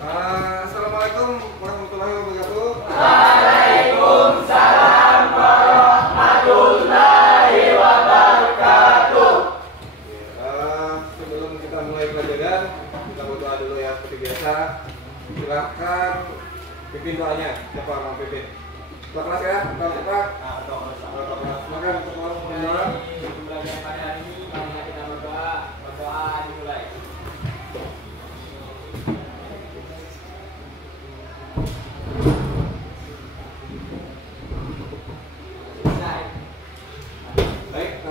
Assalamualaikum warahmatullahi wabarakatuh. Waalaikumsalam warahmatullahi wabarakatuh. Sebelum kita mulai pelajaran, kita berdoa dulu ya seperti biasa. Silahkan pimpin doanya. Siapa mau pimpin? Ketua kelas ya, Pak. Silakan ketua berdoa. Pembelajaran pada hari ini, marilah kita berdoa. Berdoa dimulai. Baik,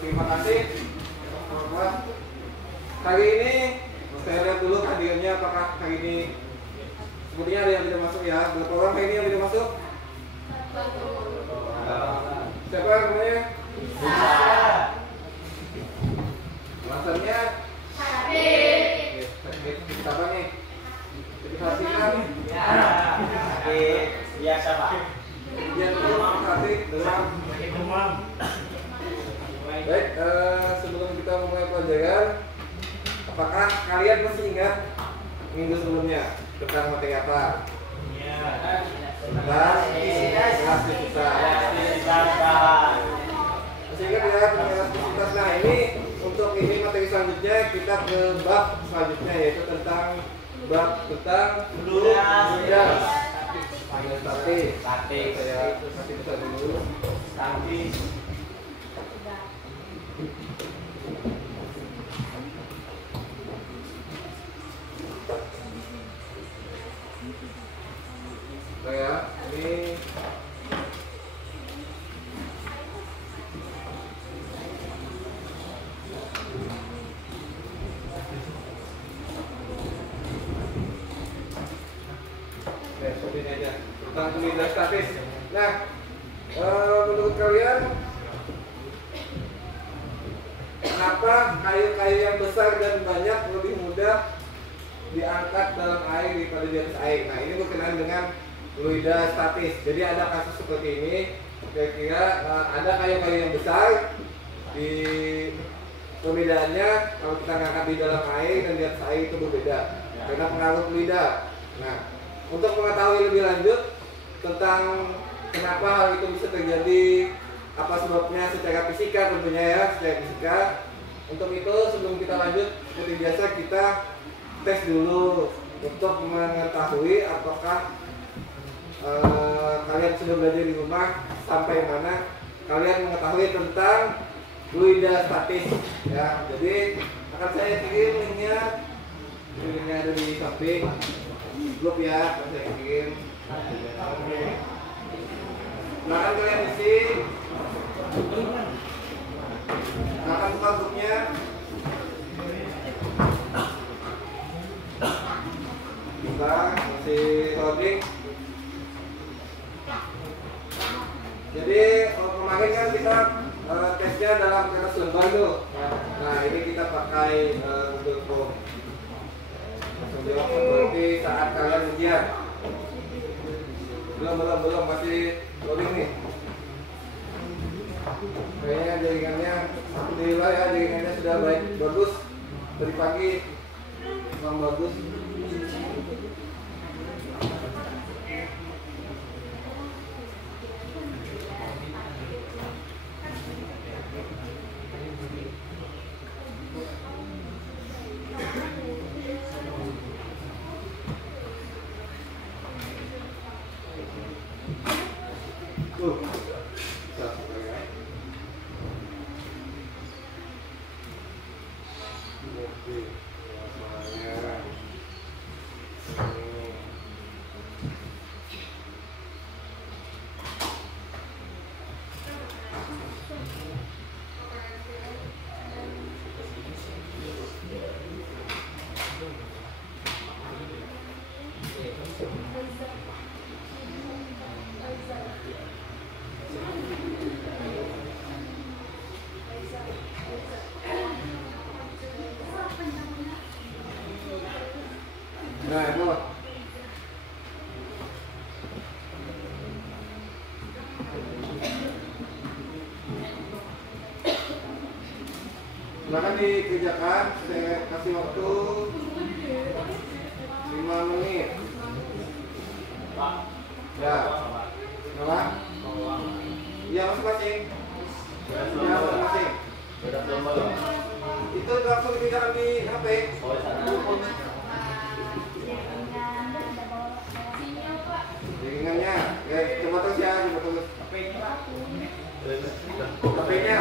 terima kasih. Kali ini saya lihat dulu hadirnya, apakah kali ini sepertinya ada yang tidak masuk ya. Berapa orang kali ini yang tidak masuk? Siapa namanya? Alasannya? Sakit apa nih? Sakit hati kan? Biasa Pak. Kemudian terus hati, demam. Baik, sebelum kita mulai pelajaran, apakah kalian masih ingat minggu sebelumnya tentang materi apa? Tentang elastisitas. Masih ingat ya tentang elastisitas? Nah ini untuk ini materi selanjutnya kita ke bab selanjutnya, yaitu tentang bab tentang fluiditas. Statis. Saya kasih bisa dulu. Statis. Saya ini seperti ini aja tentang fluiditas statis. Nah, menurut kalian kenapa kayu-kayu yang besar dan banyak lebih mudah diangkat dalam air daripada di atas air? Nah, ini berkenaan dengan fluiditas statis. Jadi ada kasus seperti ini. Kira-kira ada kayu-kayu yang besar, di perbedaannya kalau kita ngangkat di dalam air dan di atas air itu berbeda karena pengaruh fluida. Nah, untuk mengetahui lebih lanjut tentang kenapa hal itu bisa terjadi, apa sebabnya secara fisika tentunya ya, secara fisika. Untuk itu sebelum kita lanjut, seperti biasa kita tes dulu untuk mengetahui apakah kalian sudah belajar di rumah sampai mana kalian mengetahui tentang fluiditas statis ya. Jadi akan saya kirim linknya ada di samping grup ya, akan saya kirim. Silahkan kalian isi, silahkan buka grupnya. Kita masih loading. Jadi kemarin kan kita tesnya dalam kelas lembar tuh. Nah ini kita pakai Google Form. Langsung jawab seperti saat kalian ujian. Belum masih loading nih. Kayaknya jaringannya alhamdulillah ya, jaringannya sudah bagus dari pagi, memang bagus. Nah itu silakan dikerjakan, saya kasih waktu 5 menit. jangan di HP. Oh, sana. Jaringannya, ya coba terus ya, coba terus. HP-nya.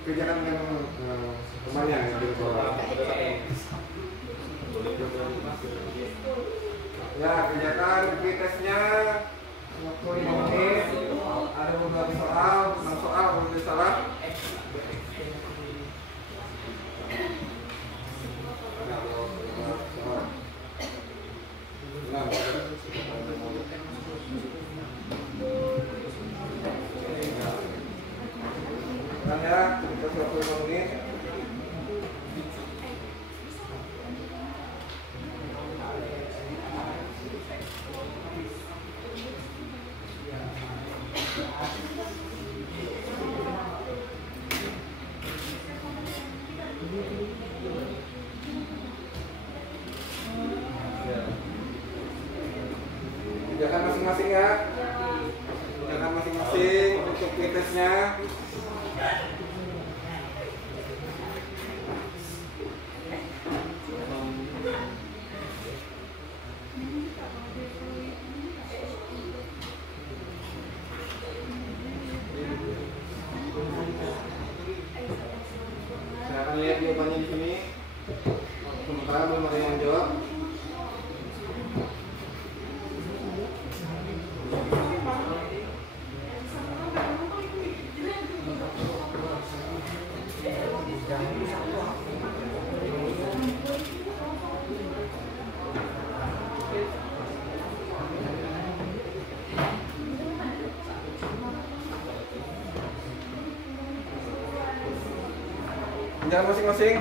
Kerjakan dengan temannya yang di bawah. Ya, kerjakan pretestnya waktu 5 menit. Ada beberapa soal, 6 soal kalau tidak salah. Ya, kita 25 menit. Kerjakan masing-masing ya. Kerjakan masing-masing untuk pretestnya. Saya akan lihat jawabannya di sini. Sementara belum ada yang jawab. Jangan masing-masing.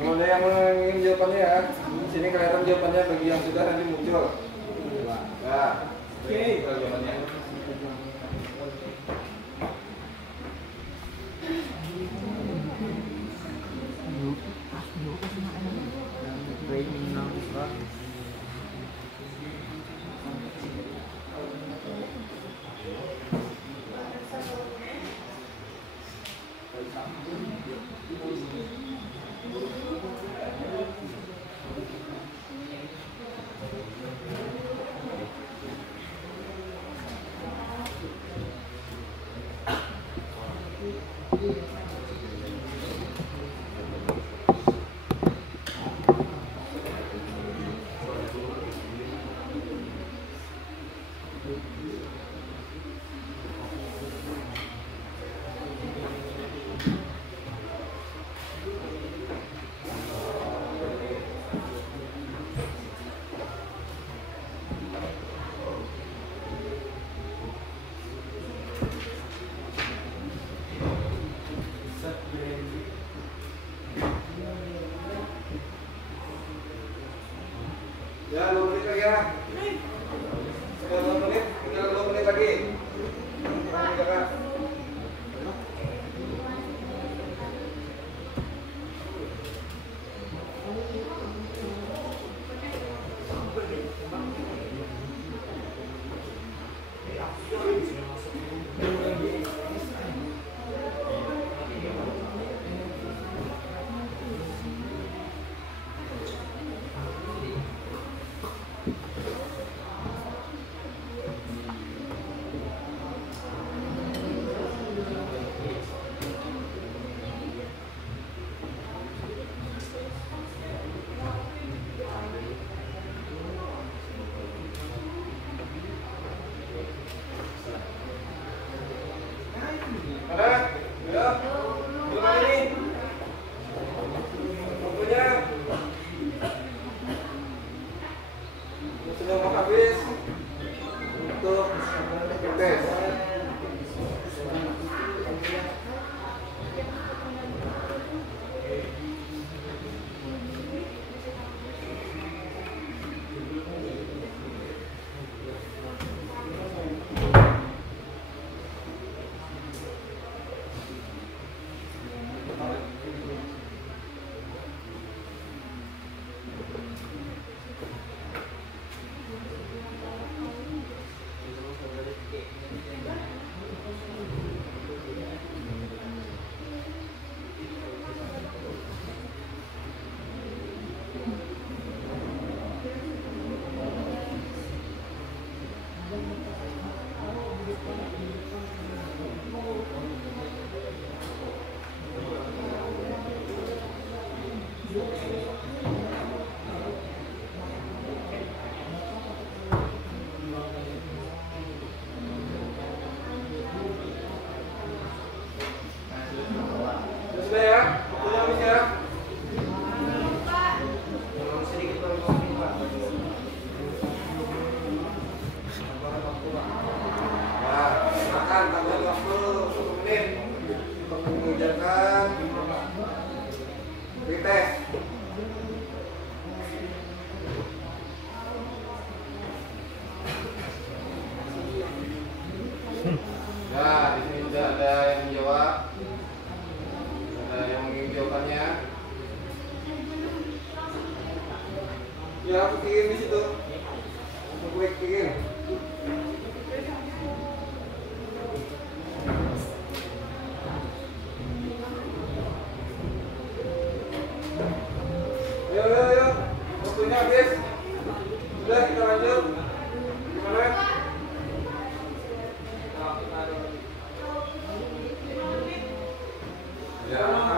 Kalau ada yang ingin jawabannya ya, sini kelihatan jawabannya bagi yang sudah nanti muncul. Nah, oke, jawabannya.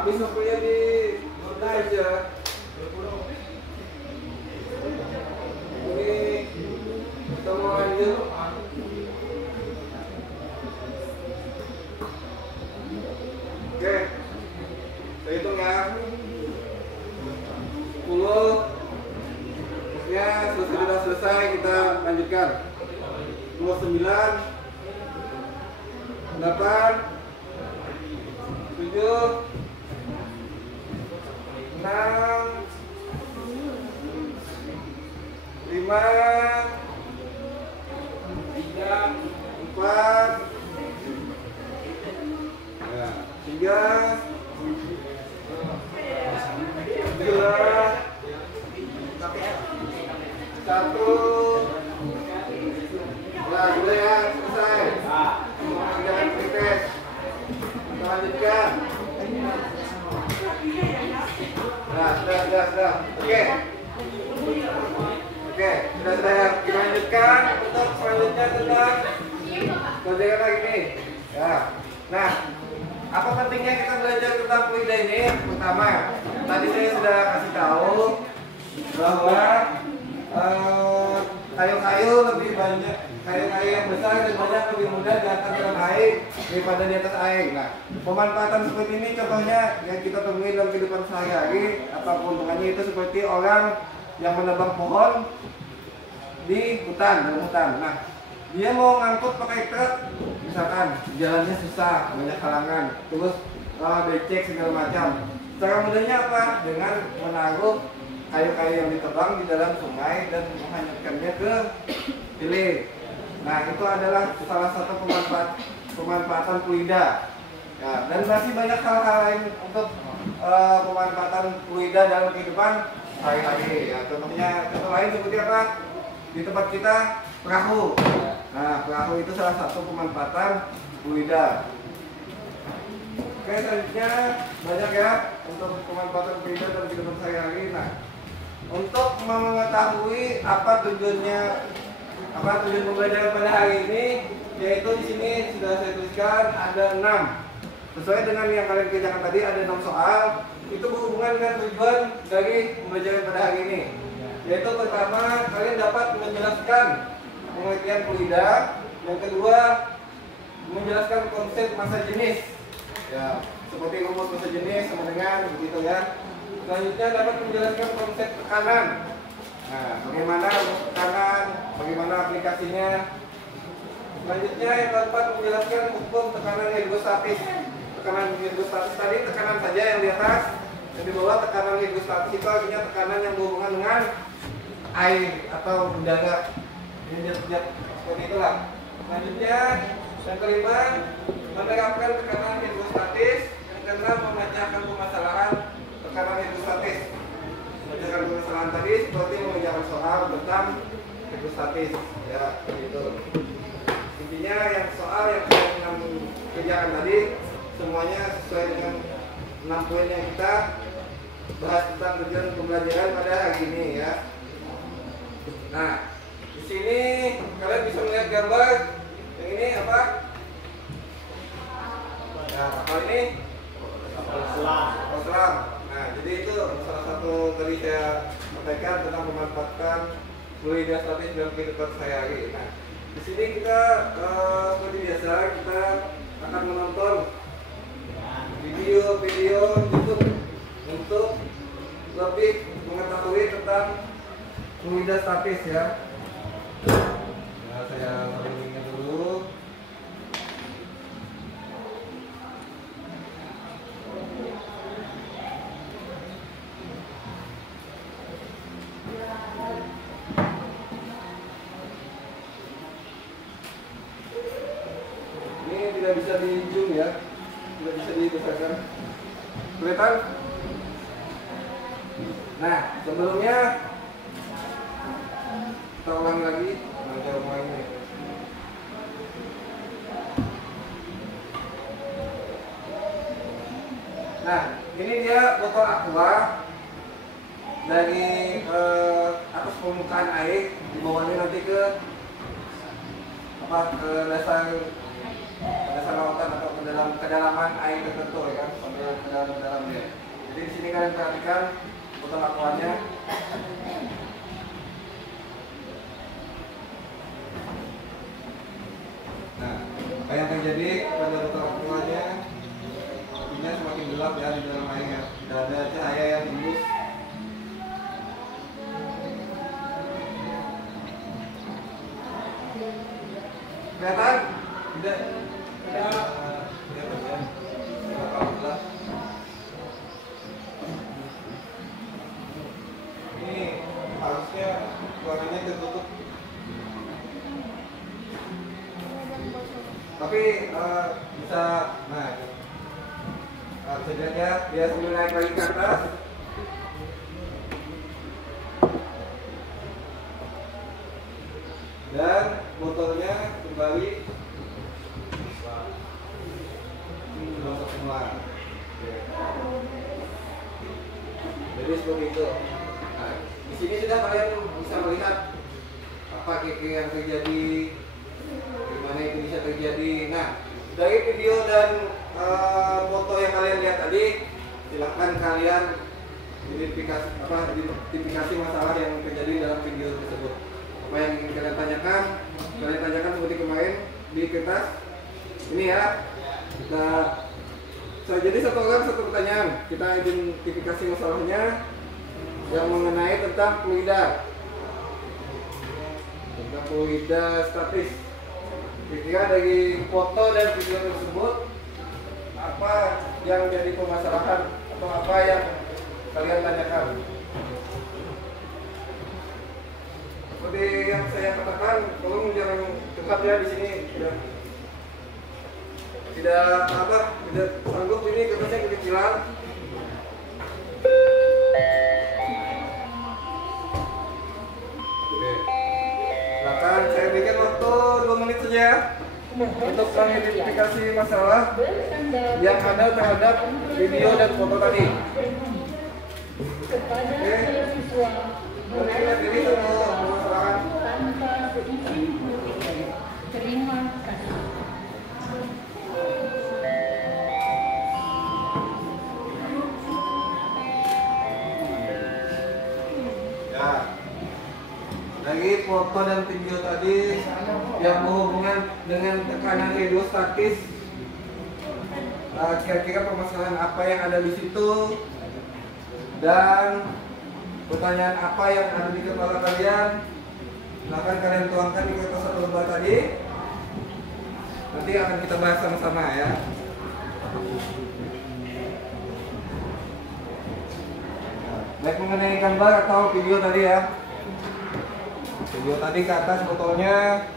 habis waktunya di aja. Ini kita mau lanjut. Oke, saya hitung ya. 10. Maksudnya sudah selesai, kita lanjutkan. 29, 8, 7, 6, 5, 3, 4, 3, 2, 1. Nah, boleh ya, selesai. Jangan request. Kita lanjutkan. Nah, sudah. Oke, sudah ya. Kita lanjutkan untuk selanjutnya tentang pelajaran lagi nih. Ya. Nah, apa pentingnya kita belajar tentang fluida ini? Pertama, tadi saya sudah kasih tahu bahwa kayu-kayu lebih banyak, kayu-kayu yang besar dan banyak lebih mudah diangkat dalam air daripada di atas air. Nah, pemanfaatan seperti ini contohnya yang kita temui dalam kehidupan sehari-hari. Apa keuntungannya? Itu seperti orang yang menebang pohon di hutan, dalam hutan. Nah, dia mau ngangkut pakai truk, misalkan jalannya susah, banyak halangan, terus becek segala macam. Cara mudahnya apa? Dengan menaruh kayu-kayu yang ditebang di dalam sungai dan menghanyutkannya ke hilir. Nah, itu adalah salah satu pemanfaatan fluida. Ya, dan masih banyak hal-hal lain untuk pemanfaatan fluida dalam kehidupan sehari-hari. Ya, contoh lain seperti apa? Di tempat kita perahu. Nah, perahu itu salah satu pemanfaatan fluida. Oke, selanjutnya banyak ya untuk pemanfaatan fluida dalam kehidupan sehari-hari. Nah, untuk mengetahui apa tujuan pembelajaran pada hari ini, yaitu di sini sudah saya tuliskan ada 6. Sesuai dengan yang kalian kerjakan tadi, ada 6 soal. Itu berhubungan dengan tujuan dari pembelajaran pada hari ini. Yaitu pertama, kalian dapat menjelaskan pengertian fluida. Yang kedua, menjelaskan konsep massa jenis. Ya, seperti rumus massa jenis sama dengan begitu ya. Selanjutnya dapat menjelaskan konsep tekanan. Nah, bagaimana rumus tekanan, bagaimana aplikasinya. Selanjutnya yang keempat, menjelaskan hukum tekanan hidrostatis. Tekanan hidrostatis tadi tekanan saja yang di atas, yang di bawah tekanan hidrostatis itu artinya tekanan yang berhubungan dengan air atau udara. Ini seperti itulah. Selanjutnya yang kelima, menerapkan tekanan hidrostatis. Yang keenam, memecahkan permasalahan tekanan hidrostatis. Memecahkan permasalahan tadi seperti mengerjakan soal tentang hidrostatis. Ya, begitu. Intinya yang soal yang kita kerjakan tadi semuanya sesuai dengan 6 poin yang kita bahas tentang tujuan pembelajaran pada hari ini ya. Nah, di sini kalian bisa melihat gambar yang ini apa? Ya, kapal ini kapal selam. Nah, jadi itu salah satu tadi saya sampaikan tentang memanfaatkan fluida statis dalam kehidupan sehari-hari. Nah, di sini kita seperti biasa kita akan menonton video YouTube untuk lebih mengetahui tentang fluida statis ya. Nah, saya linknya dulu. Tidak bisa di zoom ya, tidak bisa dibesarkan. Kelihatan? Nah, sebelumnya kita ulangi lagi. Nah, ini dia botol aqua dari atas permukaan air, dibawanya nanti ke dasar lautan atau kedalaman air tertentu ya kan, sampai ke dalam-dalamnya. Jadi di sini kalian perhatikan foto aquanya. Nah, apa yang terjadi pada foto aquanya? Apinya semakin gelap ya di dalam airnya. Tidak ada cahaya yang tembus. Kelihatan? Tidak. Ini harusnya warnanya tertutup. Tapi bisa, nah, sebenarnya dia sambil naik lagi ke atas. Dan botolnya kembali masuk semua. Jadi seperti itu. Nah, di sini sudah kalian bisa melihat apa kiki yang terjadi, gimana itu bisa terjadi. Nah, dari video dan foto yang kalian lihat tadi, silahkan kalian identifikasi masalah yang terjadi dalam video tersebut. Apa yang ingin kalian tanyakan seperti kemarin di kertas ini ya. Jadi satu orang satu pertanyaan, kita identifikasi masalahnya yang mengenai tentang fluida statis. Kira-kira dari foto dan video tersebut apa yang jadi permasalahan atau apa yang kalian tanyakan? Seperti yang saya katakan, tolong jangan cepat ya di sini. Tidak sanggup ini kertasnya kekecilan. Silakan saya berikan waktu 2 menit saja untuk mengidentifikasi masalah yang ada terhadap video dan foto tadi. Oke. Boleh lihat diri semua permasalahan. Tanpa seizin terima kasih. Dari foto dan video tadi yang berhubungan dengan tekanan hidrostatis, kira-kira permasalahan apa yang ada di situ dan pertanyaan apa yang ada di kepala kalian, silahkan kalian tuangkan di kertas satu lembar tadi. Nanti akan kita bahas sama-sama ya. Baik mengenai gambar atau video tadi ya. Video tadi ke atas botolnya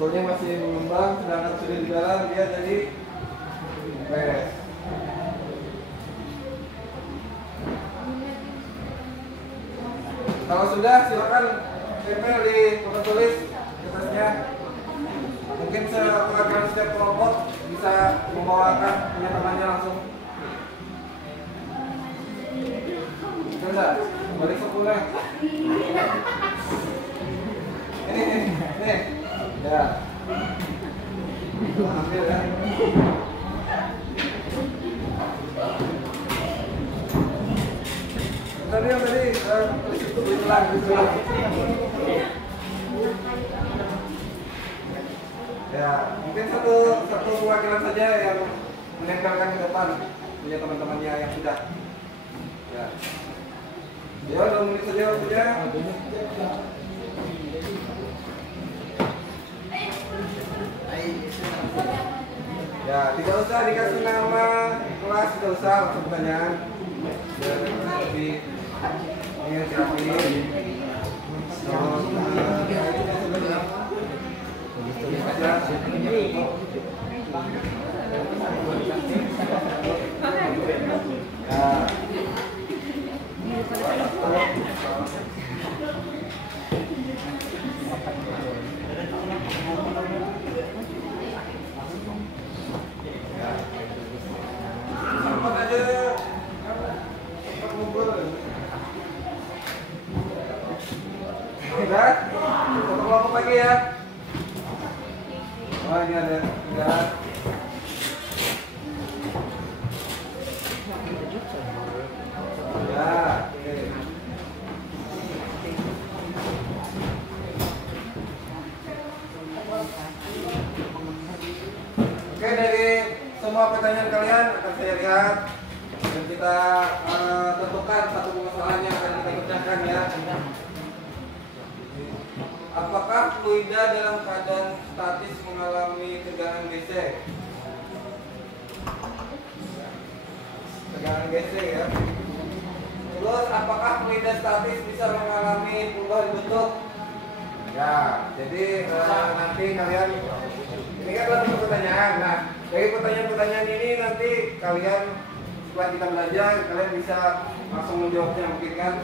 masih mengembang, sedangkan sudah di dalam dia jadi beres. Kalau sudah silakan tempel di papan tulis kertasnya. Mungkin peraturan setiap kelompok bisa membawakan penyataannya langsung. Enggak, balik sepuluh. Ini. Ya. Ambil ya. Tadi itu hilang. Ya, mungkin satu perwakilan saja yang menempelkan ke depan punya teman-temannya yang sudah. Ya. Ya, 2 menit saja waktunya. Ya, tidak usah dikasih nama kelas, tidak usah langsung pertanyaan. Lebih ingin terapi. Udah, satu kelompok lagi ya. ini ada tinggalan. Ya, oke. Oke, dari semua pertanyaan kalian akan saya lihat dan kita tentukan satu permasalahan yang akan kita kerjakan ya. Apakah fluida dalam keadaan statis mengalami tegangan DC? Tegangan DC ya. Terus apakah fluida statis bisa mengalami perubahan bentuk? Ya, jadi nanti kalian ini kan satu pertanyaan. Nah, dari pertanyaan-pertanyaan ini nanti kalian setelah kita belajar kalian bisa langsung menjawabnya mungkin kan.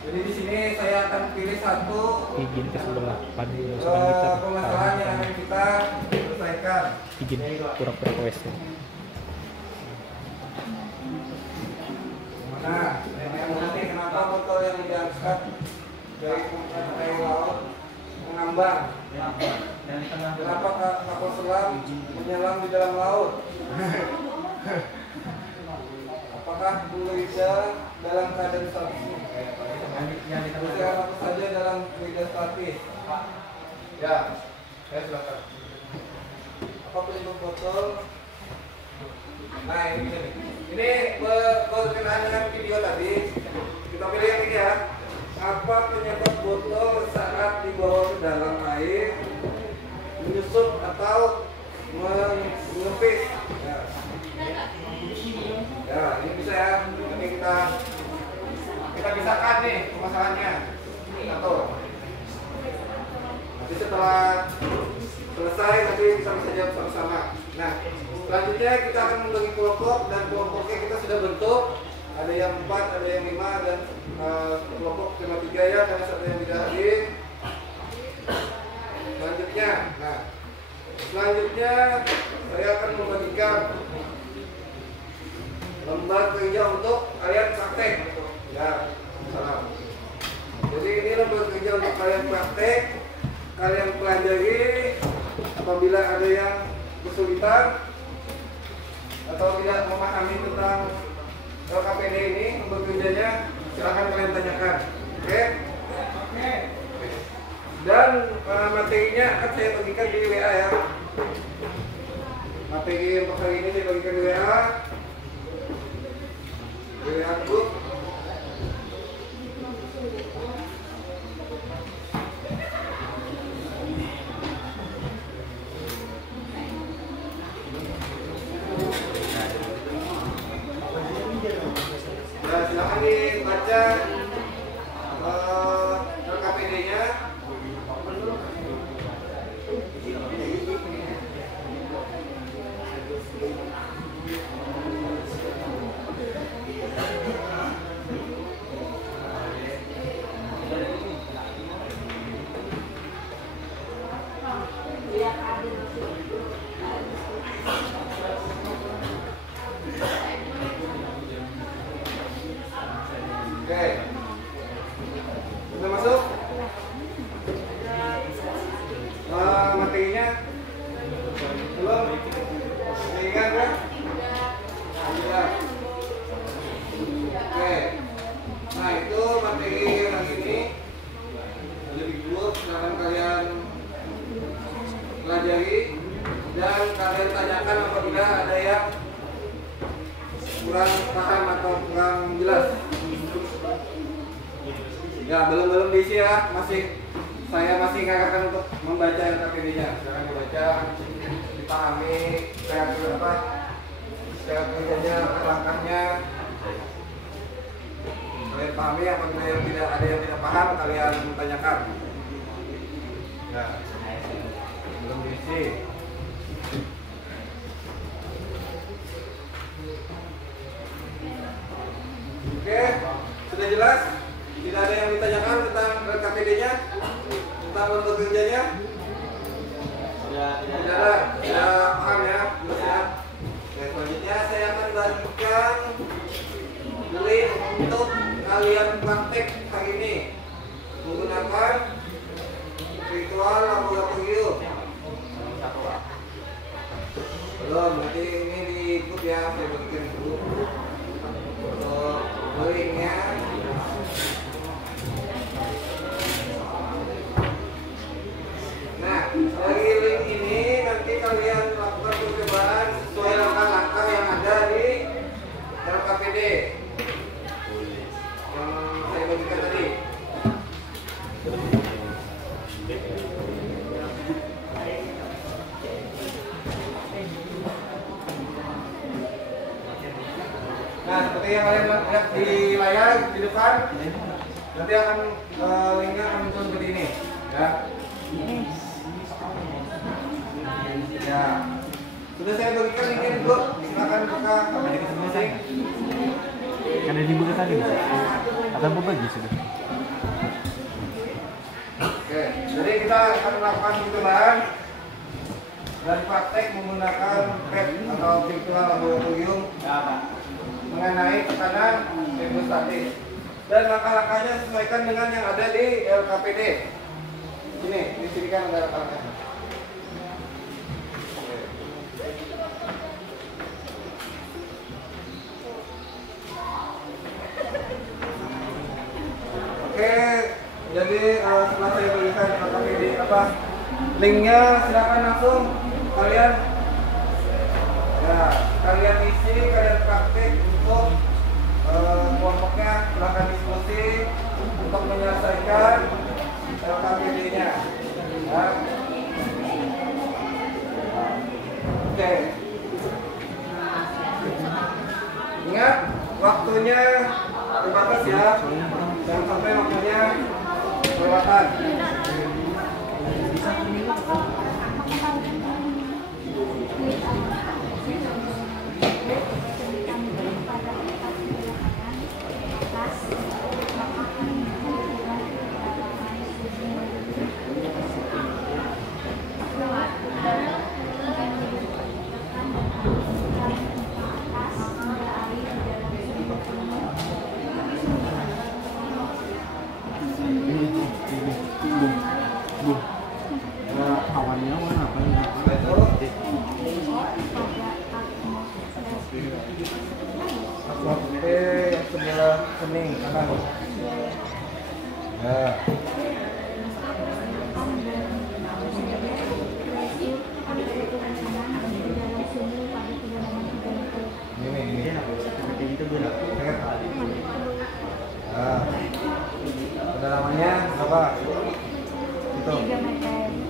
Jadi di sini saya akan pilih satu izin ke sebelah permasalahan yang akan kita selesaikan. izin pura-pura ke WC. Nah, yang nanti kenapa botol yang diangkat dari permukaan air laut mengambang? Kenapa kapal selam menyelam di dalam laut? Apakah fluida dalam keadaan statis? Fluida apa saja dalam fluida statis? Ya, silakan. Apa penyebab botol? Nah ini berkenaan dengan video tadi. Kita pilih yang ini ya. Apa penyebab botol saat dibawa ke dalam air menyusut atau mengepis? Ya, ini bisa ya. Ini kita pisahkan nih permasalahannya. Satu. Nanti setelah selesai nanti kita bisa jawab sama-sama. Nah, selanjutnya kita akan membagi kelompok dan kelompoknya kita sudah bentuk. Ada yang 4, ada yang 5 dan kelompok cuma 3 ya karena satu yang tidak hadir. Selanjutnya saya akan membagikan lembar kerja untuk kalian praktek. Ya, salam. Jadi ini lembar kerja untuk kalian praktek. Kalian pelajari. Apabila ada yang kesulitan atau tidak memahami tentang LKPD ini lembar kerjanya, silahkan kalian tanyakan. Oke? Dan materinya akan saya bagikan di WA ya. Materi untuk hari ini saya bagikan di WA. Di WA group. Nah, silahkan dibaca LKPD-nya. Oke, sudah masuk materinya? Belum? Ingat kan? Sudah. Oke, nah itu materi yang ini ada di grup. Silahkan kalian pelajari dan kalian tanyakan apabila ada yang kurang paham atau kurang jelas. Ya, belum diisi ya, saya masih ngarahkan untuk membaca LKPD-nya. Silahkan dibaca, dipahami secara kerjanya, langkahnya. Kalian pahami, apabila yang ada yang tidak paham, kalian tanyakan. Ya, belum diisi. Oke, sudah jelas? Tidak ada yang ditanyakan tentang LKPD-nya, tentang lembar kerjanya? Tidak ada, sudah paham ya? Jelas ya? Oke, selanjutnya saya akan bagikan link untuk kalian praktek hari ini menggunakan virtual laboratorium. Belum, nanti ini diikut ya, saya bagikan dulu untuk linknya. Nah, dari link ini nanti kalian lakukan percobaan sesuai langkah-langkah yang ada di LKPD yang saya bagikan tadi. Nah, seperti yang kalian lihat di layar di depan, nanti akan linknya akan muncul seperti ini, ya. Ya, sudah saya bagikan linknya dulu. Silakan buka masing-masing. Ada dibuka tadi bisa? Atau apa bagi sudah? Oke, jadi kita akan melakukan percobaan dan praktek menggunakan PET atau virtual laboratorium mengenai tekanan hidrostatis. Dan langkah-langkahnya sesuaikan dengan yang ada di LKPD. Sini, di sini kan ada langkah-langkahnya. Oke, jadi setelah saya berikan LKPD linknya, silakan langsung kalian kalian isi, kalian praktik untuk kelompoknya. Silakan diskusi untuk menyelesaikan LKPD-nya. Ya. Oke. Ingat, waktunya terbatas ya. Jangan sampai waktunya kelewatan. Awannya warna apa ini? Atmosfer yang sebelah kening kanan. Ya. Ini. Seperti itu gue nak. Nah, kedalamannya apa? Itu.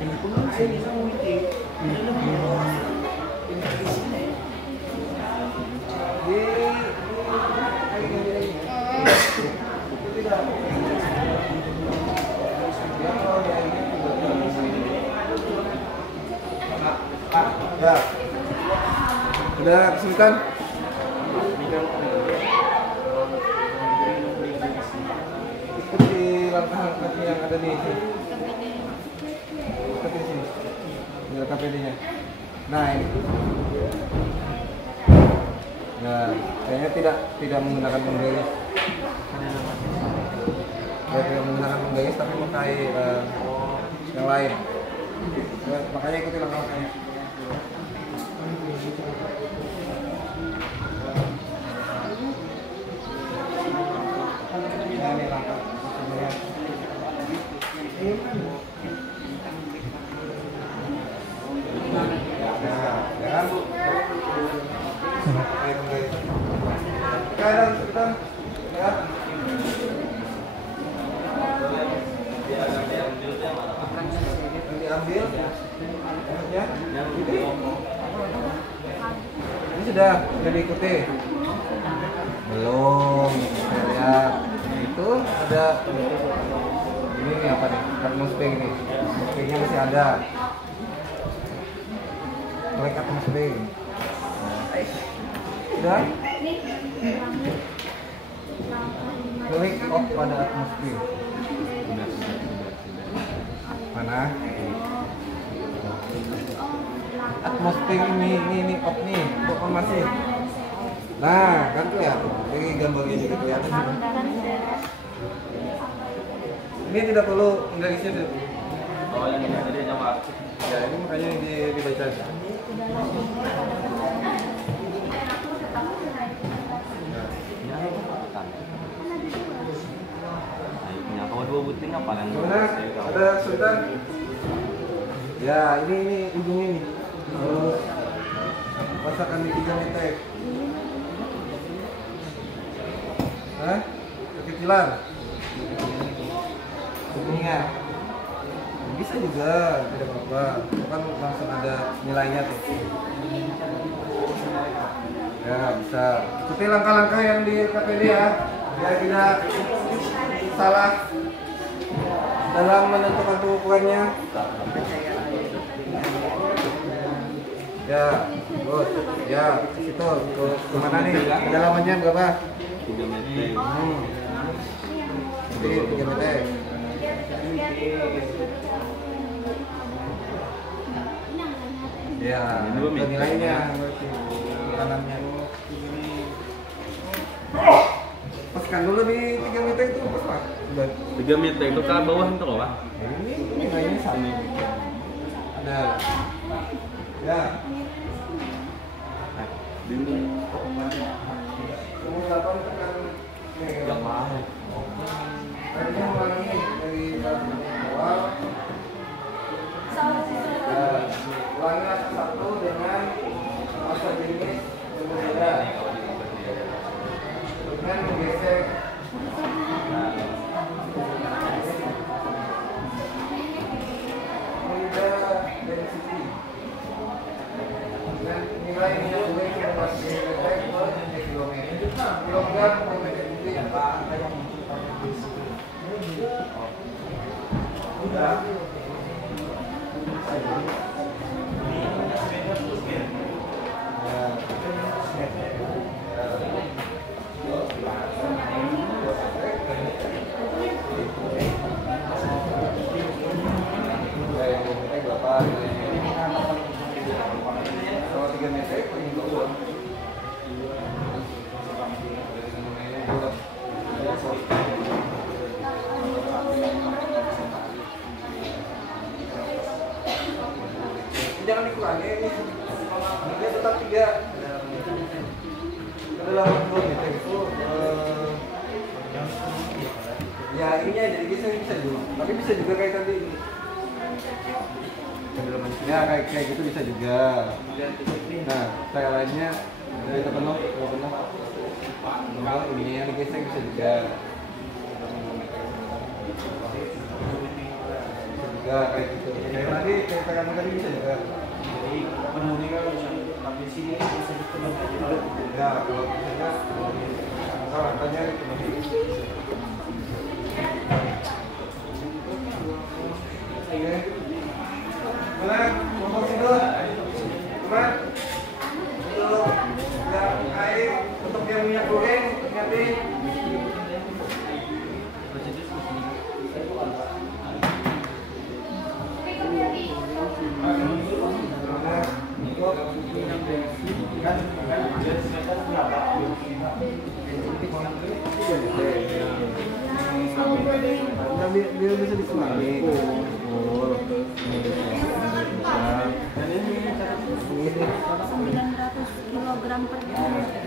Ini pun saya bisa meeting. Ya. Sudah kesulitan? Ikuti langkah-langkah yang ada di sini. Ikuti sini. Ini KPD-nya. Nah, ini. Nah, kayaknya tidak menggunakan penggaris. Tidak menggunakan penggaris tapi pakai yang lain. Ya, makanya ikuti langkah-langkahnya. Ini langkah. Sekarang kita ya. Diambil ya. Ini sudah diikuti. Belum. Saya lihat. Itu ada ini nih apa nih? Atmosfer ini. Atmosfernya masih ada. Klik atmosfer. Sudah? Klik off pada atmosfer. Mana? Atmosfer ini off nih, kok masih. Nah, kan kelihatan. Ini gambarnya juga kelihatan. Ini tidak perlu menggarisnya dulu. Oh, yang ini tadi sama. Ya, ini makanya dibaca. Sultan. Ayo punya kau 2 buting apa yang Mana? Ada Sultan. Ya, ini ujung ini. Terus pasangkan di 3 meter. Hah? Kekecilan. Ujungnya. Bisa juga, tidak apa-apa. Kan langsung ada nilainya tuh. Ya, bisa. Ikuti langkah-langkah yang di KPD ya. Biar tidak salah dalam menentukan pengukurannya. Ya, good. Ya, ke situ. Ke mana nih? Kedalamannya berapa? 3 meter. Jadi 3 meter. Ya, Ini 2 meter. nilainya kanannya. Paskan dulu di 3 meter itu pas Pak. Udah. 3 meter itu ke bawah itu loh, Pak. Ini nilainya sama. Ada. Ya. Dinding. Umur 8 tekan Yang mau. Tadinya ulangi dari awal. Ulangi angka 1 dengan masa jenis yang berbeda. Dengan menggesek fluida density. Dan nilai minyak goreng kilogram per kilometer. Kilogram per meter kubik. Udah. Kalau 3 meter paling bawah. Jangan dikurangi ini. Dia tetap 3. Kedalaman 2 meter itu ya ininya jadi bisa juga. Tapi bisa juga kayak tadi ini. Ya kayak gitu bisa juga. Nah, saya lainnya dari penuh, kalau ini yang digesek bisa juga. Bisa juga kayak gitu. Kayak tadi kayak tekan tadi bisa juga. Jadi penuhnya kan bisa tapi sini bisa dipenuh. Ya kalau misalnya kalau angkanya dipenuhi. Mana? Ngomong tidur. Teman. Untuk yang air, untuk yang minyak goreng, ingatin. Biar bisa dikurangi. Oh, dan ini 900 kilogram per kilometer.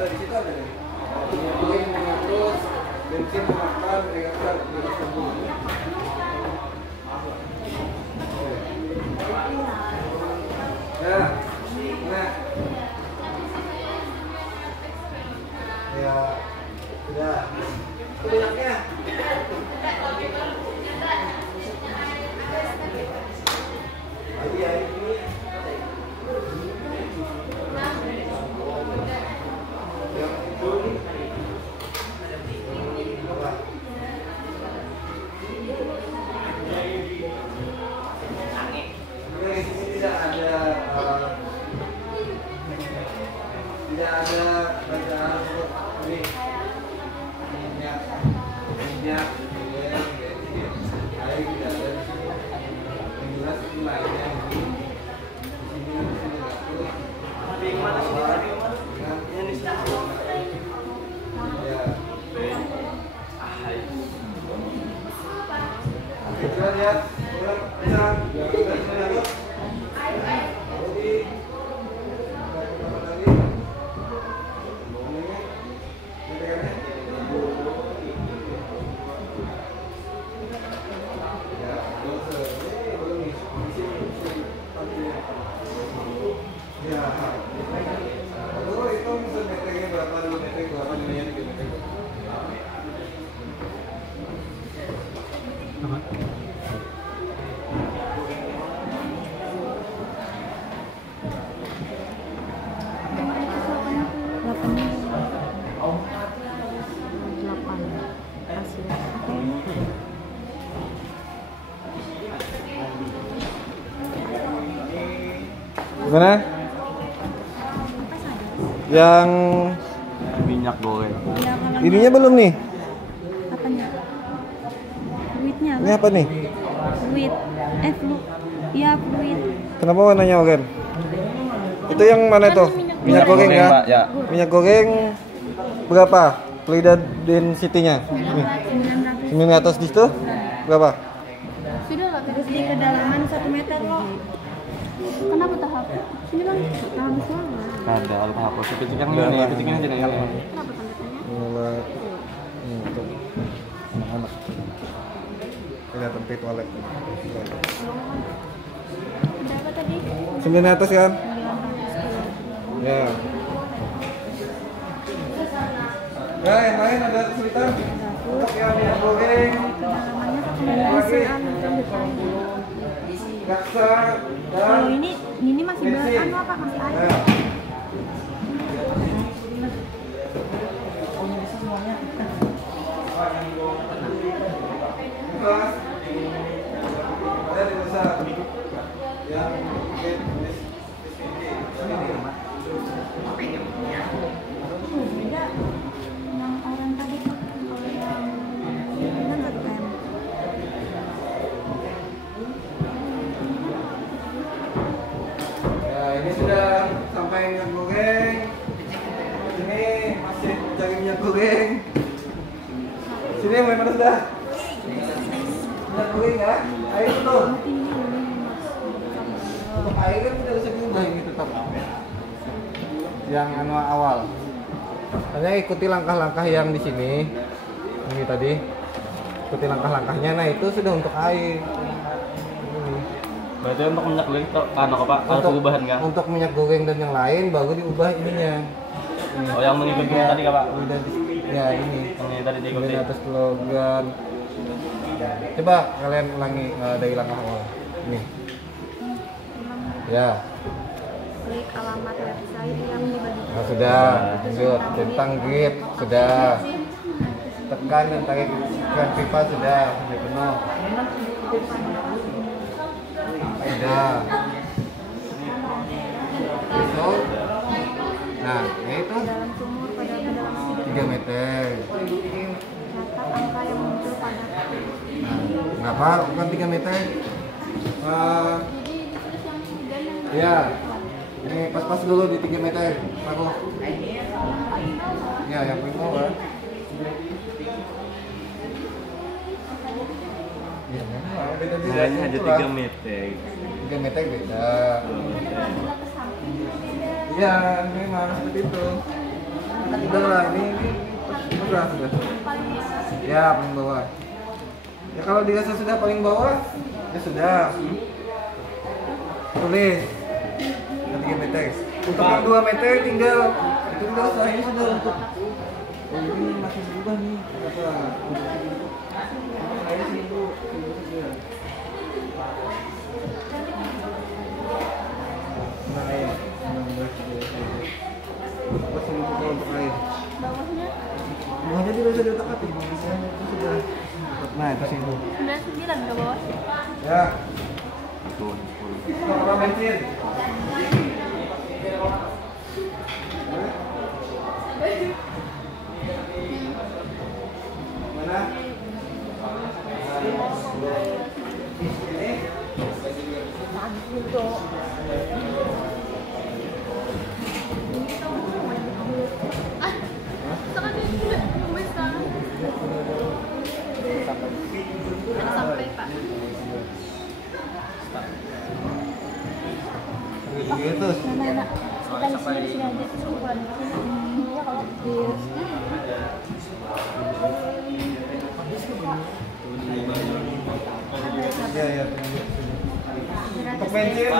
Di situ ada nih. Ini 500, bensin makan, reaksi 210. Ya, nah, ya, sudah. Minyaknya. Lagi ya ini. Yang itu. Kita lihat, jangan gimana? Yang minyak goreng. ininya belum nih? Apanya? Fluidnya Ini apa nih? fluid. Iya fluid. Kenapa warnanya oranye? Itu yang mana tuh? Minyak goreng ya? Pak, ya. Minyak goreng berapa? Fluid density-nya? Nih. 900 di situ? Berapa? Sudah lah, terus di kedalaman 1 meter kok. Kenapa tahap? Sini bang, tahap semua. Ada tahap positif kan ini, kecilnya aja nih. Kenapa tanda-tanya? Mulai untuk anak-anak. Kelihatan di toilet. Berapa tadi? 900 kan? 900 kilo. Ya. Ya, yang lain ada kesulitan? Untuk yang minyak goreng, Kedalamannya 1 meter an depan. kaksa, Kalau dan ini masih bensin. apa? Masih air. Ya. Mas, ada di besar yang Beda. Yang orang tadi tuh, kalau yang kan 1 m. ya, ini sudah sampai minyak goreng. Ini masih cari minyak goreng. Sini mulai mana sudah? Minyak goreng ya? Air tuh. Untuk air kan tidak bisa diubah ini tetap. Yang anu awal. Hanya ikuti langkah-langkah yang di sini. Ini tadi. Ikuti langkah-langkahnya. Nah, itu sudah untuk air. Ini. Berarti untuk minyak goreng itu anu apa? Harus diubahan kan? Untuk minyak goreng dan yang lain baru diubah ininya. Oh, yang mengikuti tadi Kak, Pak. Ya, ini. Yang tadi diikuti. 900 kilogram. Coba kalian ulangi dari langkah awal. Ini. Ya. Klik alamat website yang dibagi. Nah, sudah. Lanjut. Centang grip sudah. Tekan dan tarik keran pipa sudah. Sudah penuh. Sudah. Besok. Nah, yaitu Dalam sumur pada kedalaman 3 meter. catat angka yang muncul pada. Nah, kenapa bukan 3 meter? Ya, ini pas-pas dulu di 3 meter. Aku. Ya, yang paling bawah. Ya, memang beda-beda. Hanya ada 3 meter. 3 meter beda. Iya, memang seperti itu. Udah lah, ini sudah. Ya, paling bawah. Ya kalau dirasa sudah paling bawah, ya sudah. Tulis. 3 meter. Untuk yang 2 meter tinggal itu udah usahanya sudah untuk. Oh, ini masih berubah nih. Apa? Saya 1000 saja. Nah, air. Apa 1000 kalau untuk air? Bawahnya tidak bisa diotak-atik. Itu sudah. Nah, itu 1000. 99 ke bawah. Ya. Berapa bensin? Mana? Sampai Pak. Gitu. Nah, kita di sini aja ukuran di sini. Ya kalau di Iya. Untuk bensin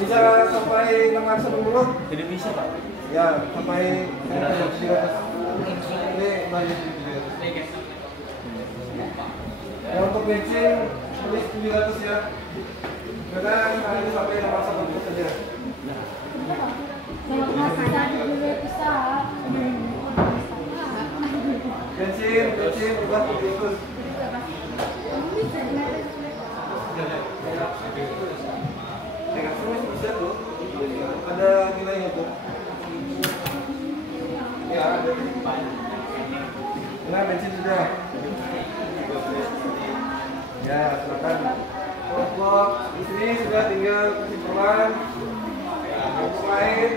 bisa sampai 680. Tidak bisa Pak. Ya, sampai 700. Ini banyak 700. Ya, untuk bensin ini 700 ya. Kadang ini sampai 680 saja. kalau masalah juga bisa. Bensin juga 700. Bisa tuh, ada nilainya tuh. Ya ada. Nah bensin sudah. Ya silakan. Untuk di sini sudah tinggal kasih pelan. Untuk air.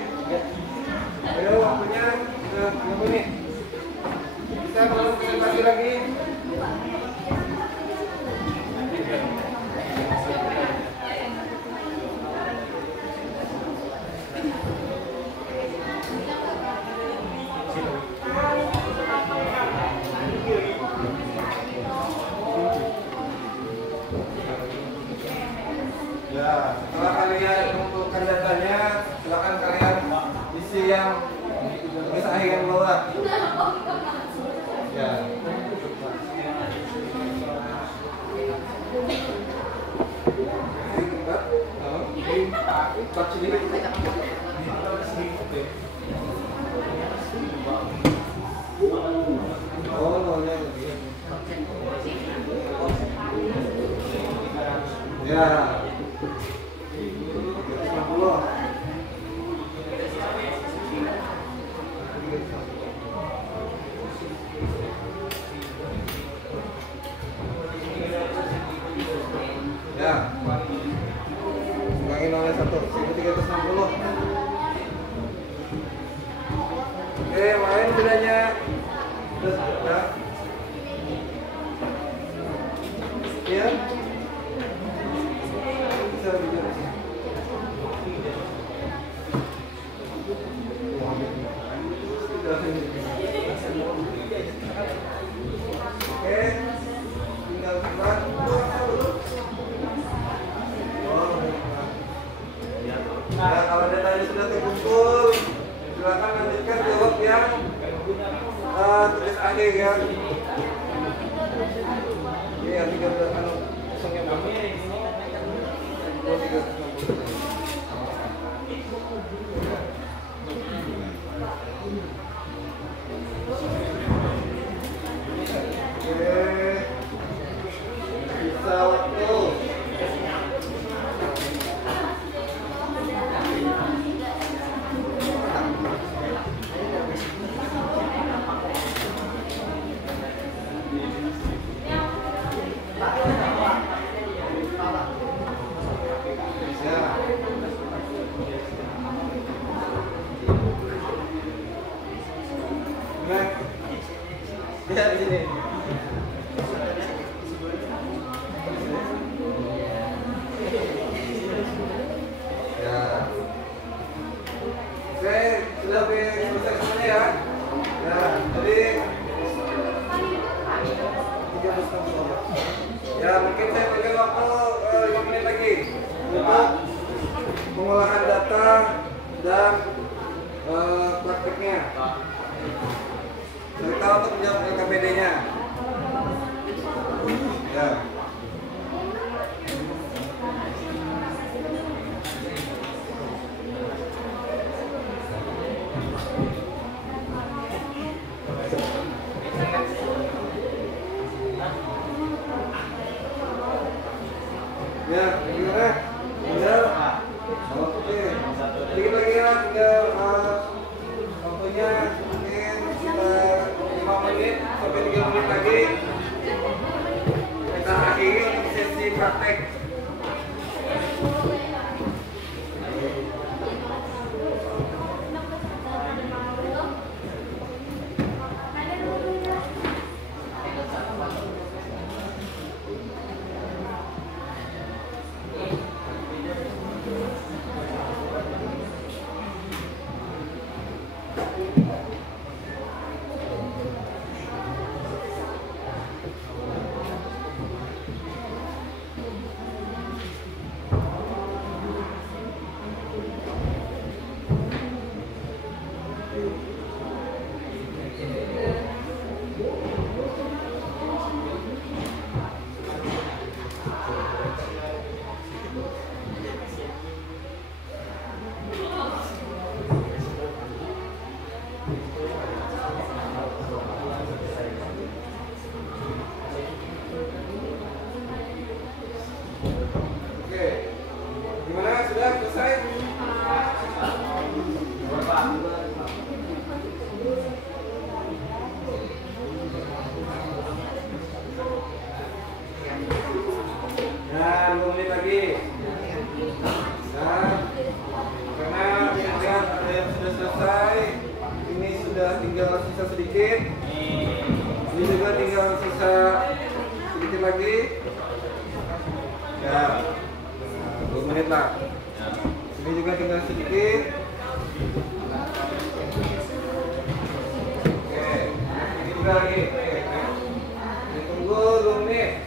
Ayo waktunya sudah 30 menit. Kita belum presentasi lagi. Ya, setelah kalian mengumpulkan datanya, silakan kalian isi yang tulis akhir yang bawah. Ya. Oh, ya. 90. Ya. Ulangin oleh 1.360. Oke, main bedanya. Sudah. Ya. Bisa bicara sih. Oke, tinggal buat. Ya, kalau datanya sudah terkumpul, silakan lanjutkan jawab yang tulis akhir ya. Iya, 3 anu kosongnya berapa? 360. Bisa waktu. Ya, di sini. Ya. Oke, sudah selesai semuanya ya. Ya, jadi 3 ya, mungkin saya berikan waktu 5 menit lagi untuk pengolahan data dan prakteknya. Kita untuk menjawab LKPD-nya. Ya. Ya, gimana? Tinggal. Oke. Sedikit lagi ya, tinggal waktunya mungkin sekitar 5 menit sampai 3 menit lagi. Kita akhiri untuk sesi praktek. sedikit. Ini juga tinggal sisa sedikit lagi. Ya, 2 menit lah. Ini juga tinggal sedikit. Oke, ini juga lagi. Oke. Tunggu 2 menit.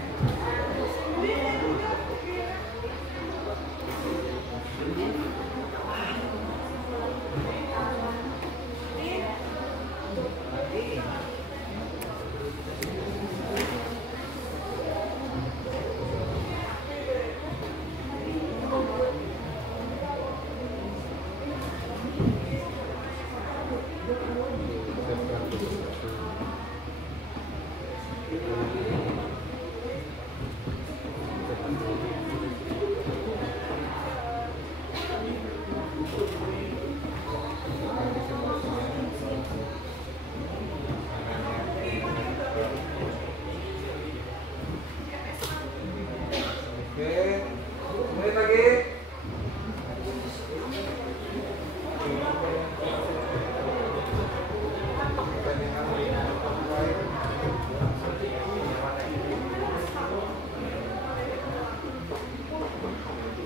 Menit lagi.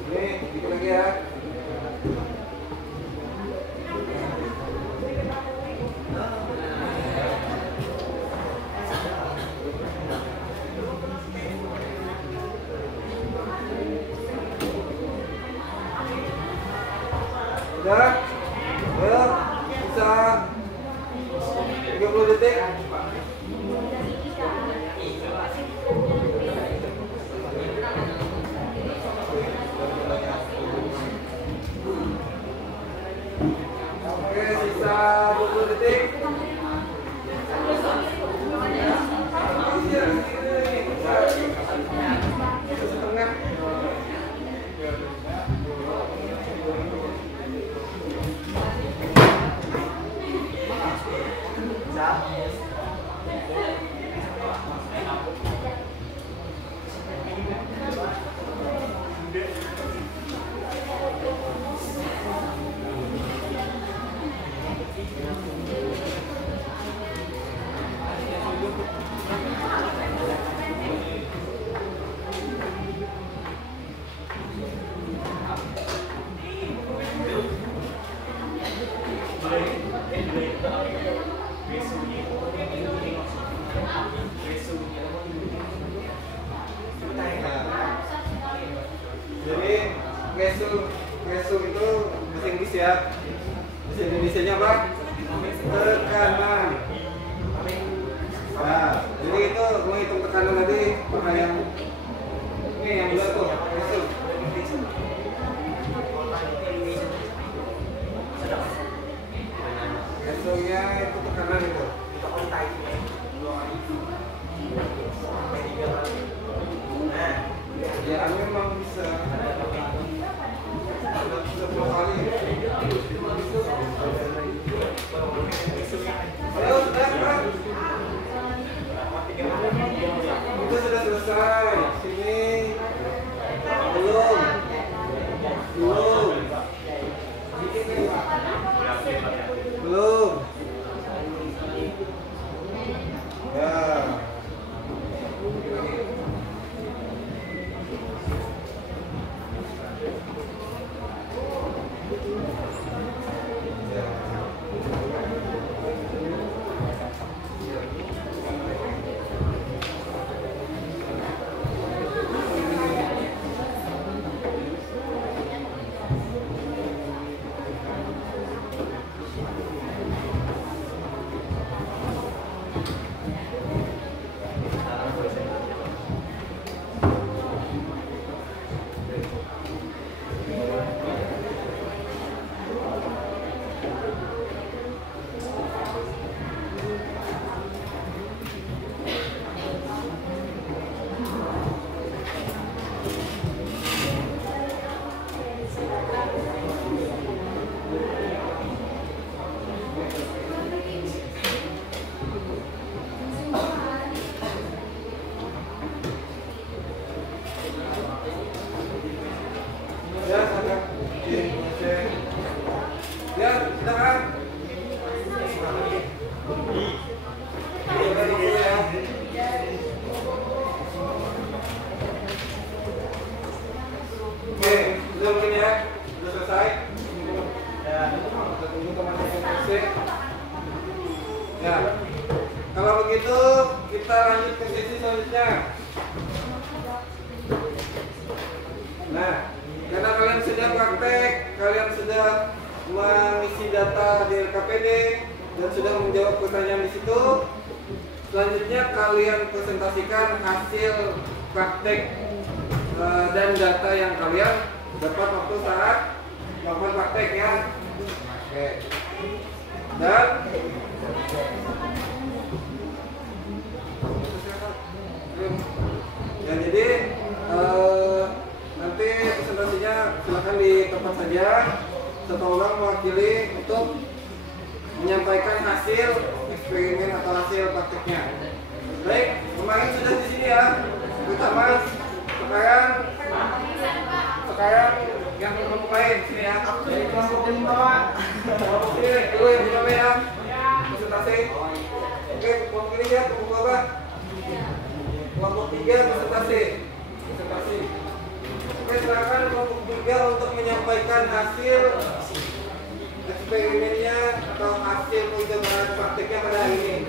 Ini dikit lagi ya. Udah, ayo, bisa 30 detik. Oke, sisa 20 detik. Setengah. Jadi ngesung itu bahasa Inggris ya. Bahasa Indonesianya apa? Tekanan. Nah, jadi itu menghitung tekanan tadi pakai yang ini yang dua tuh ngesung. Ngesungnya itu tekanan itu. Ya memang bisa 10 kali. Ayo sudah, Pak. Itu sudah selesai. Sini belum. Belum. Ya. dan sudah menjawab pertanyaan di situ. Selanjutnya kalian presentasikan hasil praktek dan data yang kalian dapat waktu saat melakukan praktek ya. Oke. Dan ya, jadi nanti presentasinya silakan di tempat saja. Satu orang mewakili untuk menyampaikan hasil eksperimen atau hasil prakteknya. Baik, kemarin sudah di sini ya. Pertama, sekarang yang memulai sini ya. Dari kelompok 5, kelompok ini dulu yang dimana ya. Presentasi. Oke, kelompok ini ya, kelompok berapa? Kelompok 3 presentasi. Oke, silakan kelompok 3 untuk menyampaikan hasil eksperimennya atau hasil percobaan prakteknya pada hari ini.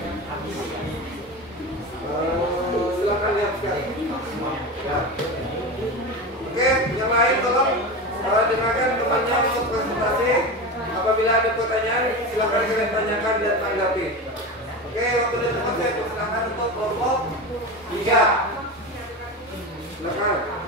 Silakan lihat sekali. Ya. Oke, yang lain tolong dengarkan temannya untuk presentasi. Apabila ada pertanyaan, silakan kalian tanyakan dan tanggapi. Oke, waktu dan tempat saya persilakan untuk kelompok 3. Silakan.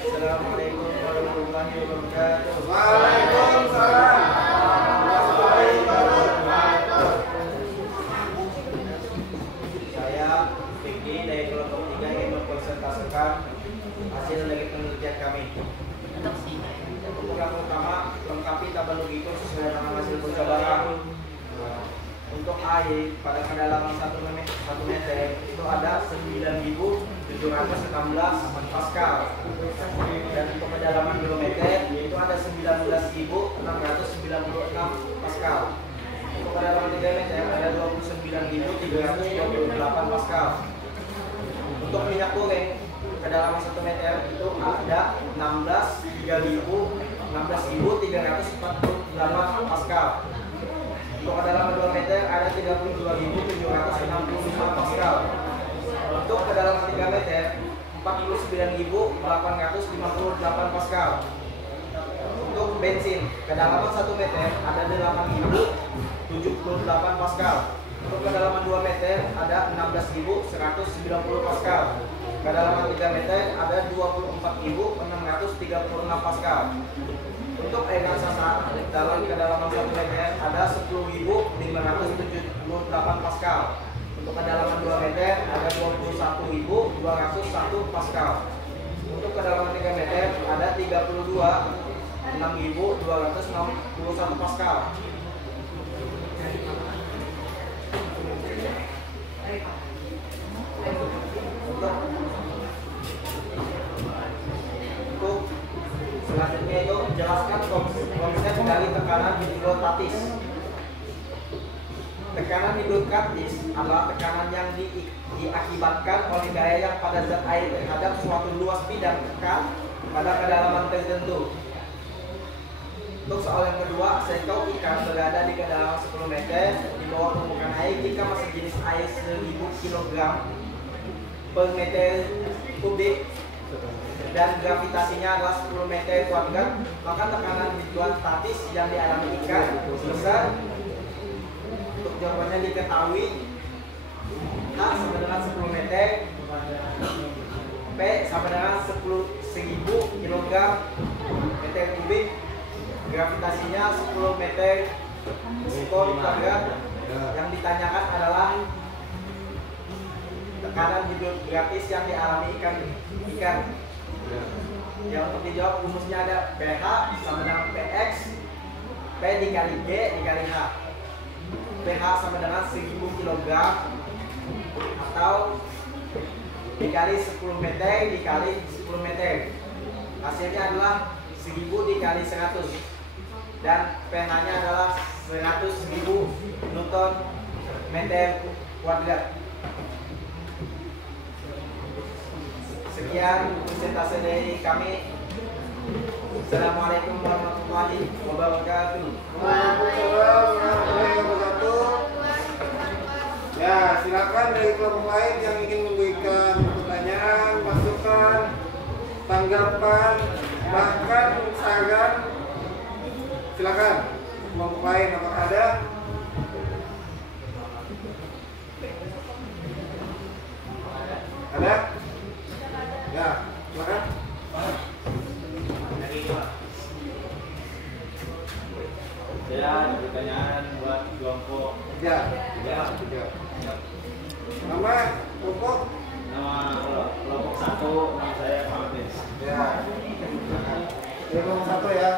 Assalamualaikum warahmatullahi wabarakatuh. Waalaikumsalam. Saya Vicky dari kelompok 3 ingin mempresentasikan hasil dari penelitian kami. Untuk yang pertama, lengkapi tabel logika sesuai dengan hasil percobaan. Untuk air pada kedalaman 1 meter itu ada 9.716 Pascal, dan untuk kedalaman 2 meter itu ada 19.696 Pascal. Untuk kedalaman 3 meter ada 29.328 Pascal. Untuk minyak goreng kedalaman 1 meter itu ada 16.348 Pascal. Untuk kedalaman 2 meter ada 32.765 Pascal. Untuk kedalaman 3 meter 49.858 Pascal. Untuk bensin kedalaman 1 meter ada 8.078 Pascal. Untuk kedalaman 2 meter ada 16.190 Pascal. Kedalaman 3 meter ada 24.636 Pascal. Untuk air raksasa dalam kedalaman 1 meter ada 10.578 Pascal. Untuk kedalaman 2 meter ada 21.201 Pascal. Untuk kedalaman 3 meter ada 32.6.261 Pascal. Untuk selanjutnya itu menjelaskan konsep dari tekanan hidrostatis. Tekanan hidrostatis adalah tekanan yang diakibatkan oleh gaya yang pada zat air terhadap suatu luas bidang tekan pada kedalaman tertentu. Untuk soal yang kedua, sekau ikan berada di kedalaman 10 meter di bawah permukaan air jika massa jenis air 1000 kg per meter kubik dan gravitasinya adalah 10 meter kuadrat, maka tekanan hidrostatis yang dialami ikan sebesar. Untuk jawabannya diketahui, A sama dengan 10 meter, P sama dengan 10.000 kg meter kubik, gravitasinya 10 meter kuadrat. Yang ditanyakan adalah tekanan hidrostatis yang dialami ikan. Yang untuk dijawab rumusnya ada pH sama dengan px, P dikali G dikali H. pH sama dengan 1000 kg atau dikali 10 meter dikali 10 meter. Hasilnya adalah 1000 dikali 100 dan pH nya adalah 100.000 Newton meter kuadrat. Sekian presentasi dari kami. Assalamualaikum warahmatullahi wabarakatuh. Waalaikumsalam warahmatullahi wabarakatuh. Ya, silakan dari kelompok lain yang ingin memberikan pertanyaan, masukan, tanggapan, bahkan saran. Silakan. Kelompok lain apakah ada? Ada? Ya, silakan. Saya pertanyaan buat kelompok Ya. Nama kelompok? nama kelompok 1, nama saya Martis. Ya. Kelompok 1 ya.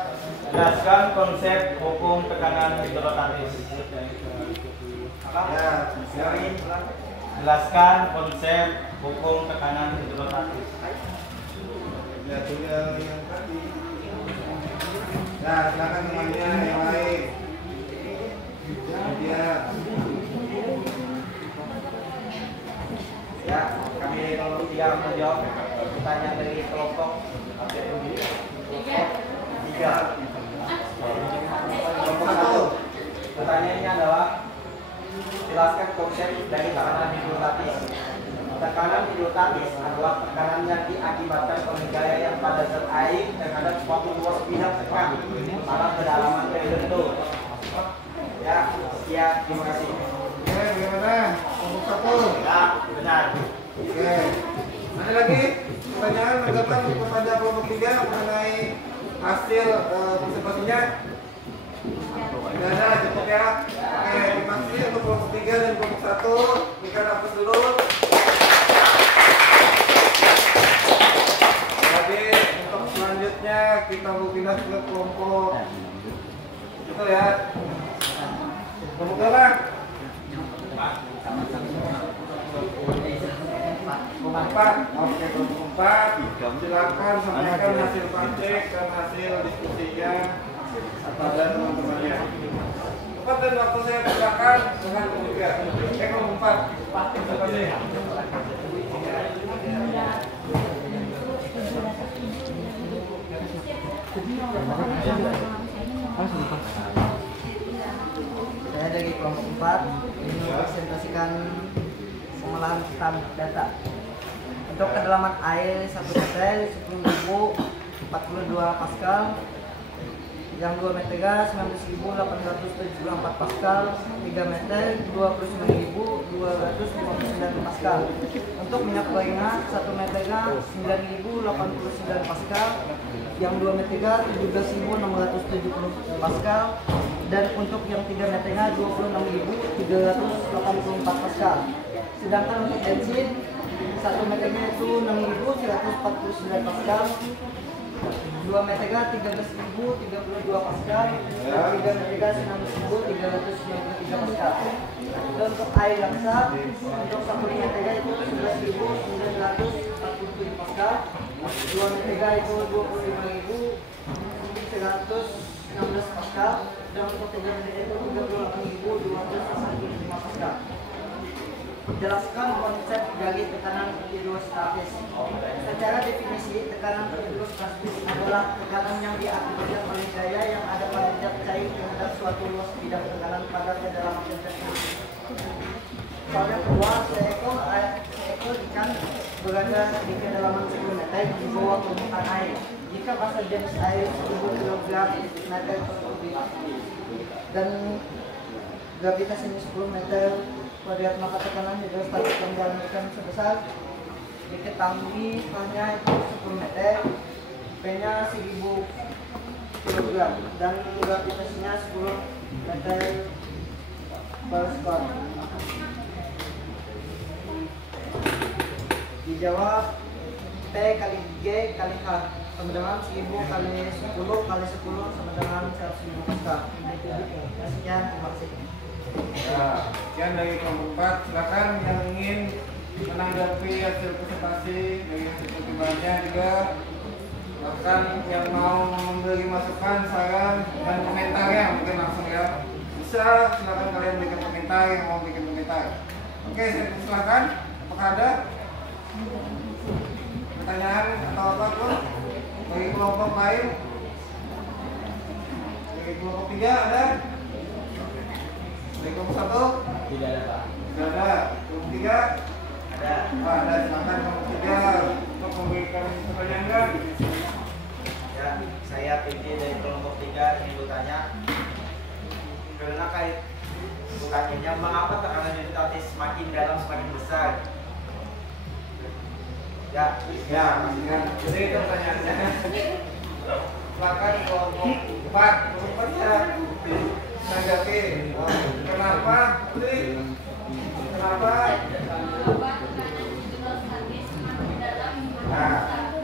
Jelaskan konsep hukum tekanan hidrostatis. Ya. Jelaskan konsep hukum tekanan hidrostatis. Ya, tinggal yang tadi. Ya, silakan temannya yang lain. Ya. Ya, kami kelompok 3 menjawab pertanyaan dari kelompok 3. Kelompok 1. Pertanyaannya adalah jelaskan konsep dari tekanan hidrostatis. Tekanan hidrostatis adalah tekanan yang diakibatkan oleh gaya yang pada zat air terhadap suatu luas bidang tekan pada kedalaman tertentu. Ya, sekian, terima kasih. Oke, bagaimana? Kelompok 1. Ya, benar. Oke. Ada lagi pertanyaan tanggapan kepada kelompok 3 mengenai hasil observasinya? Tidak ada, cukup ya. Oke, terima kasih untuk kelompok 3 dan kelompok 1. Berikan hapus dulu. Jadi untuk selanjutnya kita mau pindah ke kelompok itu ya. Kelompok berapa? Kelompok 4. Oke, kelompok 4. Silakan sampaikan hasil praktek dan hasil diskusinya kepada teman-temannya. Cepat dan waktu saya persilakan dengan kelompok 3. Kelompok 4. Terima kasih. Saya dari kelompok 4 ingin mempresentasikan pengolahan standar data. Untuk kedalaman air 1 meter 10.042 Pascal, yang 2 meter 19.874 Pascal, 3 meter 29.259 Pascal. Untuk minyak gorengnya 1 meter 9.089 Pascal, yang 2 meter 17.670 Pascal, dan untuk yang 3 meternya 26.384 Pascal. Sedangkan untuk bensin 1 meternya itu 6.149 Pascal, 2 meter 13.032 Pascal, dan 3 meter 9.393 Pascal. Dan untuk air laksa untuk 1 meter itu 11.947 Pascal, 2 meter itu 25.116 Pascal, dan untuk 3 meter itu 38.295 Pascal. Jelaskan konsep dari tekanan hidrostatis. Secara definisi, tekanan hidrostatis adalah tekanan yang diakibatkan oleh gaya yang ada pada zat cair terhadap suatu luas bidang tekanan pada kedalaman tertentu. Soal yang kedua, seekor ikan berada di kedalaman 10 meter di bawah permukaan air. Jika massa jenis air 1000 kg meter per kubik dan gravitasinya 10 meter kuadrat, maka tekanan hidrostatik yang dalam ikan sebesar diketahui hanya itu 10 meter, P-nya 1000 kg dan gravitasinya 10 meter per square. Dijawab P kali G kali H sama dengan 1000 kali 10 kali 10 sama dengan 100.000 Pascal. Sekian, terima kasih. Ya, sekian dari kelompok 4. Silakan yang ingin menanggapi hasil presentasi dari hasil pertimbangannya juga, bahkan yang mau memberi masukan, saran, dan komentarnya mungkin langsung ya. Bisa, silakan kalian bikin komentar yang mau bikin komentar. Oke, saya silakan. Apakah ada pertanyaan atau apapun dari kelompok lain? Dari kelompok 3 ada? Dari kelompok 1? Tidak ada, Pak. Sudah ada. Kelompok 3? Ada. Oh, ada. Silakan kelompok 3 untuk memberikan pertanyaan. Ya, saya PJ dari kelompok 3 ingin bertanya, karena kait bukannya mengapa tekanan unitatis semakin dalam semakin besar? Ya, Pastikan. Jadi itu pertanyaannya. Silakan kelompok 4. Kelompok 4 ya. Tanggapi. Kenapa? Kenapa? Nah,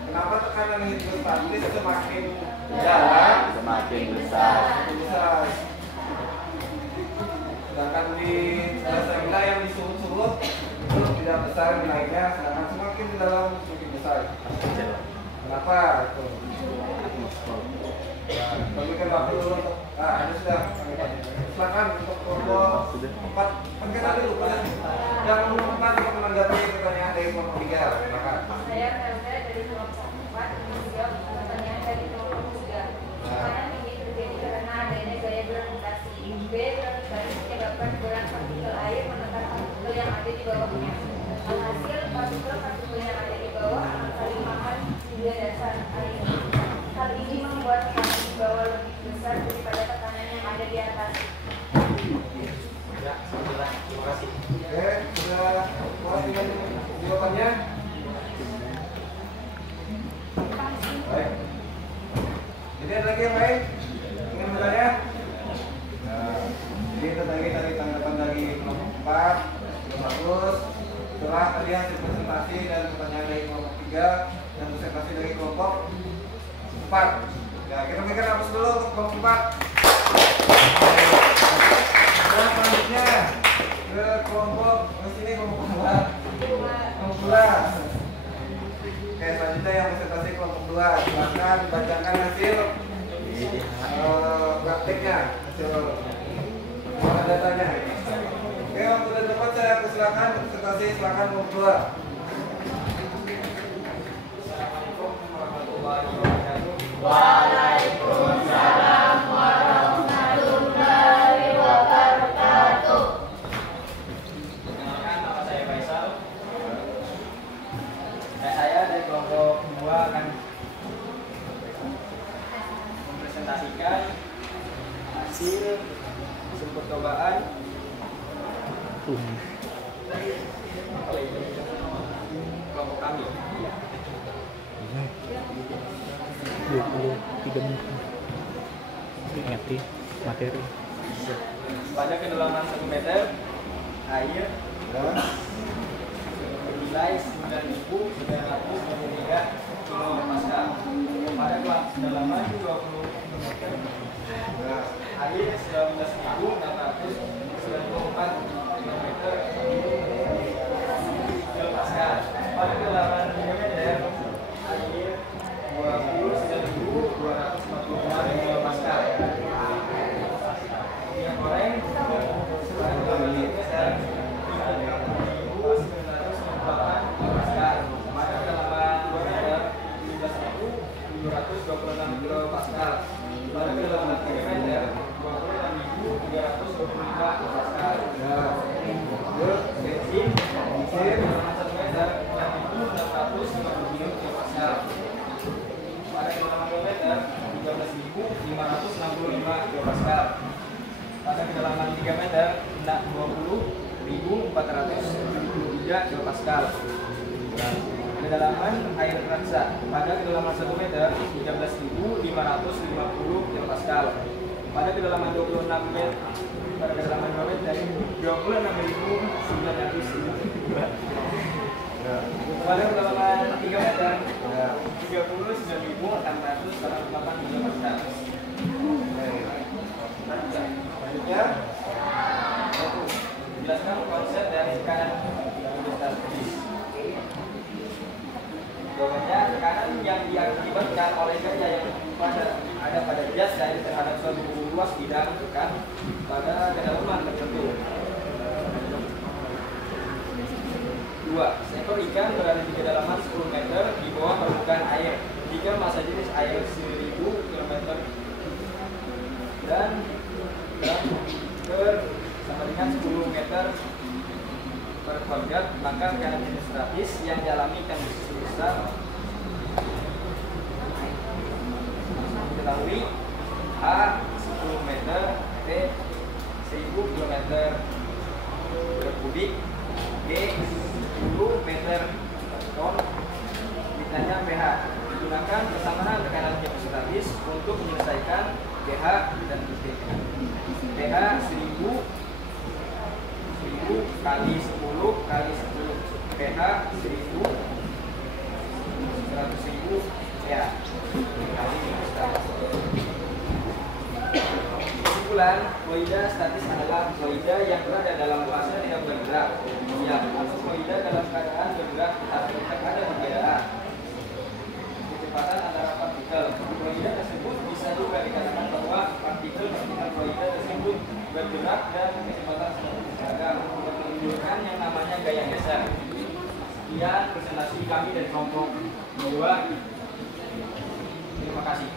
kenapa tekanan hidrostatis semakin dalam Semakin besar. besar? Sedangkan di rendah yang di suhu-suhu itu tidak besar nilainya, sedangkan semakin di dalam semakin besar. Kenapa? Itu. Bagi kan waktu dulu untuk ada sudah. Silakan untuk kelompok 4. Mungkin tadi lupa ya. Yang kelompok 4 untuk menanggapi pertanyaan dari kelompok 3. Silakan. Saya Melda dari kelompok 4 menjawab pertanyaan dari kelompok 3. Tekanan tinggi terjadi karena adanya gaya gravitasi. Gaya gravitasi menyebabkan berat partikel air menekan partikel yang ada di bawahnya. Alhasil partikel-partikel yang ada di bawah akan saling makan hingga dasar air. Hal ini membuat tekanan di bawah lebih besar daripada tekanan yang ada di atas. ya, alhamdulillah. Terima kasih. Oke, sudah puas dengan jawabannya? Baik. Jadi ada lagi yang lain? Ingin bertanya? Nah, jadi itu tadi tanggapan dari kelompok 4. Sudah bagus. Setelah tadi hasil presentasi dan pertanyaan dari kelompok 3 dan presentasi dari kelompok 4. Ya, kita berikan hapus dulu untuk kelompok 4. Nah, selanjutnya ke kelompok sini kelompok 2. Kelompok 2. Oke, selanjutnya yang presentasi kelompok 2. Silakan bacakan hasil prakteknya, hasil datanya. Oke, waktu dan tempat saya persilakan presentasi, silakan kelompok 2. Waalaikumsalam warahmatullahi wabarakatuh. Perkenalkan, nama saya Faisal. Saya dari kelompok 2 akan mempresentasikan hasil percobaan kelompok kami. 23 menit. Ingat materi. Pada kedalaman 1 meter, air bernilai 9.923 kilopascal. Pada kedalaman 20 meter, air 19.694 kilopascal. Pada kedalaman 3 meter, air 29.245 kilopascal. Minyak goreng 1726 kilopascal. Pada kedalaman 3 meter 26.325 kilopascal. Bensin kedalaman 1 meter 6.650 kilopascal. Pada kedalaman 2 meter 13.565 kilopascal. Pada kedalaman 3 meter 20.473 kilopascal. Kedalaman air raksa pada kedalaman 1 meter 13.550 kilopascal. Pada kedalaman 26 meter pada kedalaman 2 meter 26.992. Pada kedalaman 3 meter 39.648 kilopascal. Selanjutnya, Jelaskan konsep dari tekanan hidrostatis. Jawabannya, tekanan yang diakibatkan oleh gaya yang ada pada jas air terhadap suatu luas bidang tekan pada kedalaman tertentu. 2. Seekor ikan berada di kedalaman 10 meter di bawah permukaan air jika massa jenis air 1000 km dan sama dengan 10 meter berkeluarga, maka tekanan hidrostatis yang dialami ikan bisnis sebesar diketahui A 10 meter, B 1000 km kubik, G 10 meter ton. Ditanya pH, digunakan persamaan tekanan hidrostatis untuk menyelesaikan pH dan pH. pH 1000 kali 10 kali 10, pH 1000 100.000 ya kali hidrostatis. Kesimpulan, fluida statis adalah fluida yang berada dalam fase tidak bergerak. Yang masuk fluida dalam keadaan bergerak tetap ada perbedaan kecepatan antara partikel. Fluida tersebut bisa juga dikatakan bahwa partikel fluida tersebut bergerak dan kecepatan seragam untuk menunjukkan yang namanya gaya geser. Sekian presentasi kami dari kelompok 2. Terima kasih.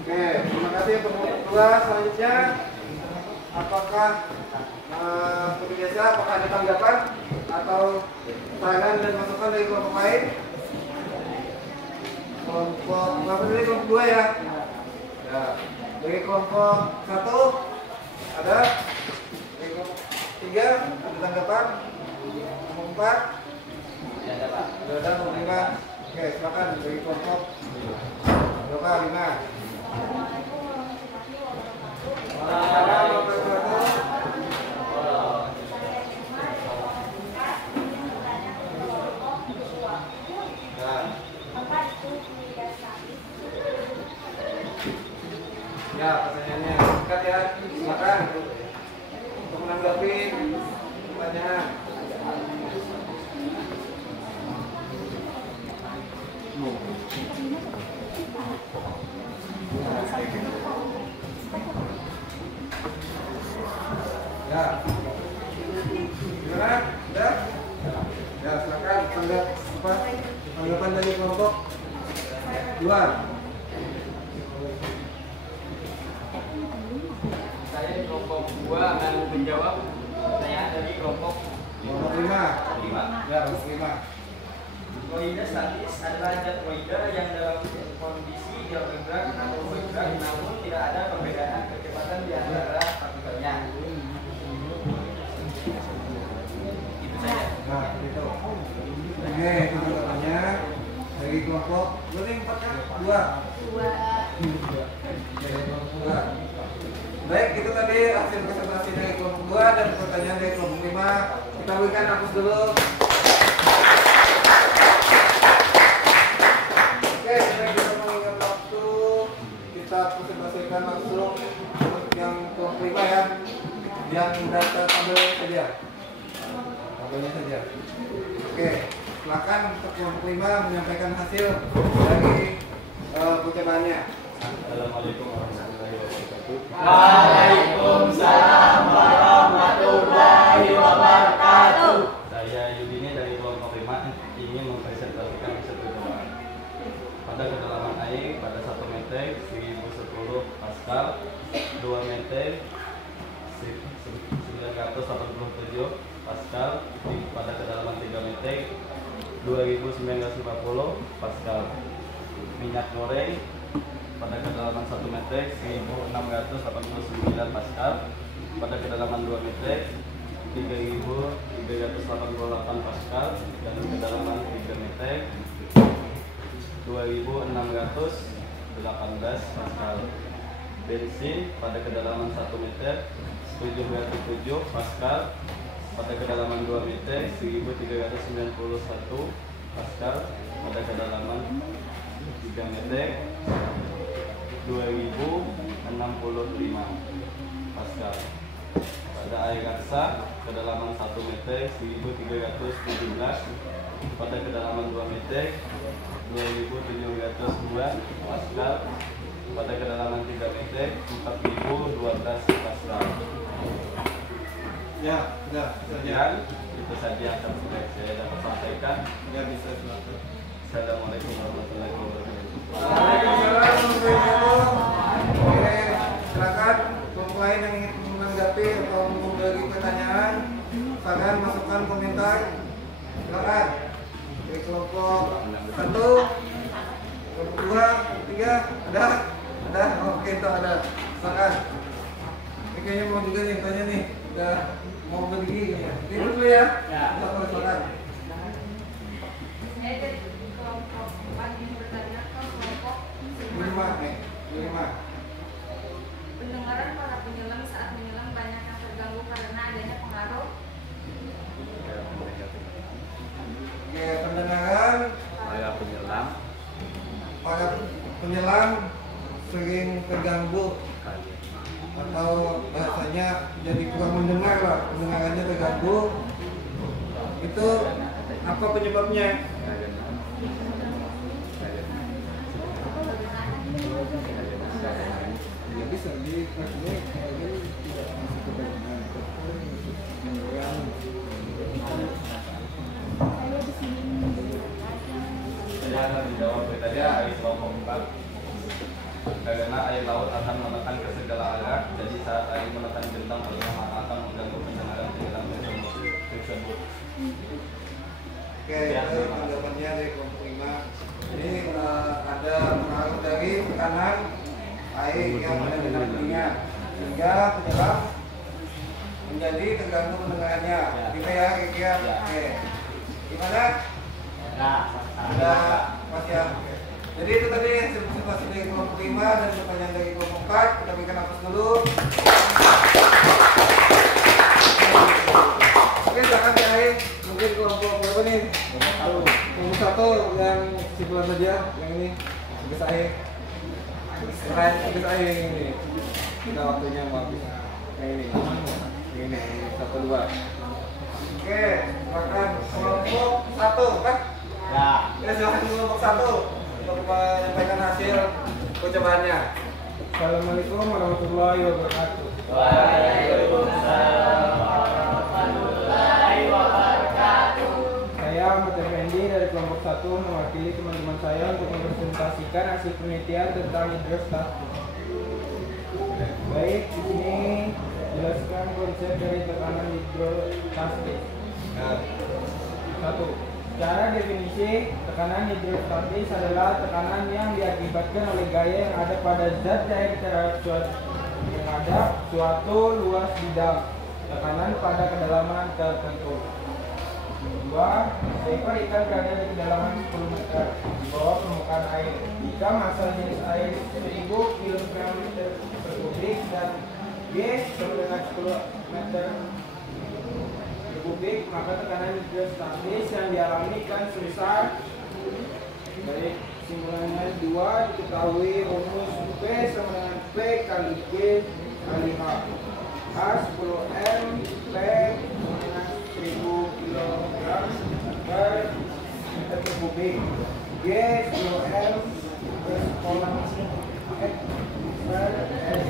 Oke, terima kasih untuk kelompok 2. Selanjutnya, apakah seperti biasa, apakah ada tanggapan atau saran dan masukan dari kelompok lain? Kelompok berapa dari kelompok 2 ya? Ya. Dari kelompok 1 ada? Dari kelompok 3 ada tanggapan? Kelompok 4? Ya, ada Pak. Ada kelompok 5. Oke, silakan dari kelompok berapa? 5. Ya, pertanyaannya singkat ya, silakan untuk menanggapi pertanyaan. Ya, gimana? Udah? Ya, silakan tanggapan dari kelompok 2. Saya di kelompok 2 akan menjawab pertanyaan dari kelompok 5. Ya, 5. Fluida statis adalah zat fluida yang dalam kondisi tidak bergerak atau bergerak namun tidak ada perbedaan kecepatan di antara partikelnya. Itu saja. Nah, itu. Oke, itu pertanyaannya dari kelompok berarti 4 kan? 2. Dari kelompok 2. Baik, itu tadi hasil presentasi dari kelompok 2 dan pertanyaan dari kelompok 5. Kita berikan hapus dulu. Oke, supaya kita mengingat waktu, kita presentasikan langsung yang kelompok 5 ya. Yang data tabelnya saja. Tabelnya saja. Oke, silakan untuk kelompok 5 menyampaikan hasil dari percobaannya. Assalamualaikum warahmatullahi wabarakatuh. Waalaikumsalam warahmatullahi wabarakatuh. Saya Yudini dari kelompok 5 ingin mempresentasikan hasil percobaan. Pada kedalaman air pada 1 meter 1010 Pascal, 2 meter 987 Pascal, pada kedalaman 3 meter 2950 Pascal. Minyak goreng pada kedalaman 1 meter 1689 Pascal, pada kedalaman 2 meter 3388 Pascal, dan kedalaman 3 meter 2618 Pascal. Bensin pada kedalaman 1 meter 707 Pascal, pada kedalaman 2 meter 1391 Pascal, pada kedalaman 3 meter 2065 Pascal. Pada air raksa kedalaman 1 meter 1317, pada kedalaman 2 meter 2702 Pascal, pada kedalaman 3 meter 4012 Pascal. Ya, sudah. Sekian, itu saja yang saya dapat sampaikan. Ya, bisa silakan. Assalamualaikum warahmatullahi wabarakatuh. Waalaikumsalam warahmatullahi wabarakatuh. Oke, silakan kelompok lain yang ingin menanggapi atau memberi pertanyaan, saran, masukan, komentar. Ada? Oke, itu ada. Silakan. Ini kayaknya mau juga nih tanya nih. Udah mau beli ya. Ini dulu ya. Silakan. Saya dari kelompok 4 yang bertanya ke kelompok 5. pendengaran para penyelam saat menyelam banyak yang terganggu karena adanya pengaruh Oke, pendengaran para penyelam sering terganggu atau bahasanya jadi kurang mendengar lah, pendengarannya terganggu. Itu apa penyebabnya? Ya bisa di maksudnya kayaknya tidak masuk ke bagian Saya akan menjawab tadi air kelompok 4. Karena air laut akan menekan ke segala arah, jadi saat air menekan bentang pertama akan mengganggu pendengaran penyelam tersebut. Oke, itu tanggapannya dari kelompok 5. Ini ada pengaruh dari tekanan air yang ada di dalam telinga sehingga penyelam menjadi terganggu pendengarannya. Gitu ya, kira-kira. Oke. Gimana? Ada masih ya. Jadi itu tadi situasi dari kelompok 5 dan pertanyaan dari kelompok 4. Kita berikan nafas dulu. Oke, silakan ya, mungkin kelompok berapa nih? Kelompok 1 yang simpulan saja, yang ini habis air. Habis air yang ini. Kita waktunya mau habis. Yang ini. Yang ini 1, 2. Oke, silakan kelompok 1 kan? Ya, silakan kelompok 1 untuk menyampaikan hasil percobaannya. Assalamualaikum warahmatullahi wabarakatuh. Waalaikumsalam warahmatullahi wabarakatuh. Saya Ahmad Effendi dari kelompok 1 mewakili teman-teman saya untuk mempresentasikan hasil penelitian tentang hidrostatik. Baik, di sini jelaskan konsep dari tekanan hidrostatis. 1. Secara definisi, tekanan hidrostatis adalah tekanan yang diakibatkan oleh gaya yang ada pada zat cair terhadap suatu luas bidang tekanan pada kedalaman tertentu. 2. Seekor ikan berada di kedalaman 10 meter di bawah permukaan air. Jika massa jenis air 1000 kg per kubik dan G sama dengan 10 meter kubik, maka tekanan hidrostatis yang dialami kan sebesar dari simpulannya 2 diketahui rumus P sama dengan P kali G kali H. H 10 M, P sama dengan 1000 kg per meter kubik, G 10 M per kolam per S.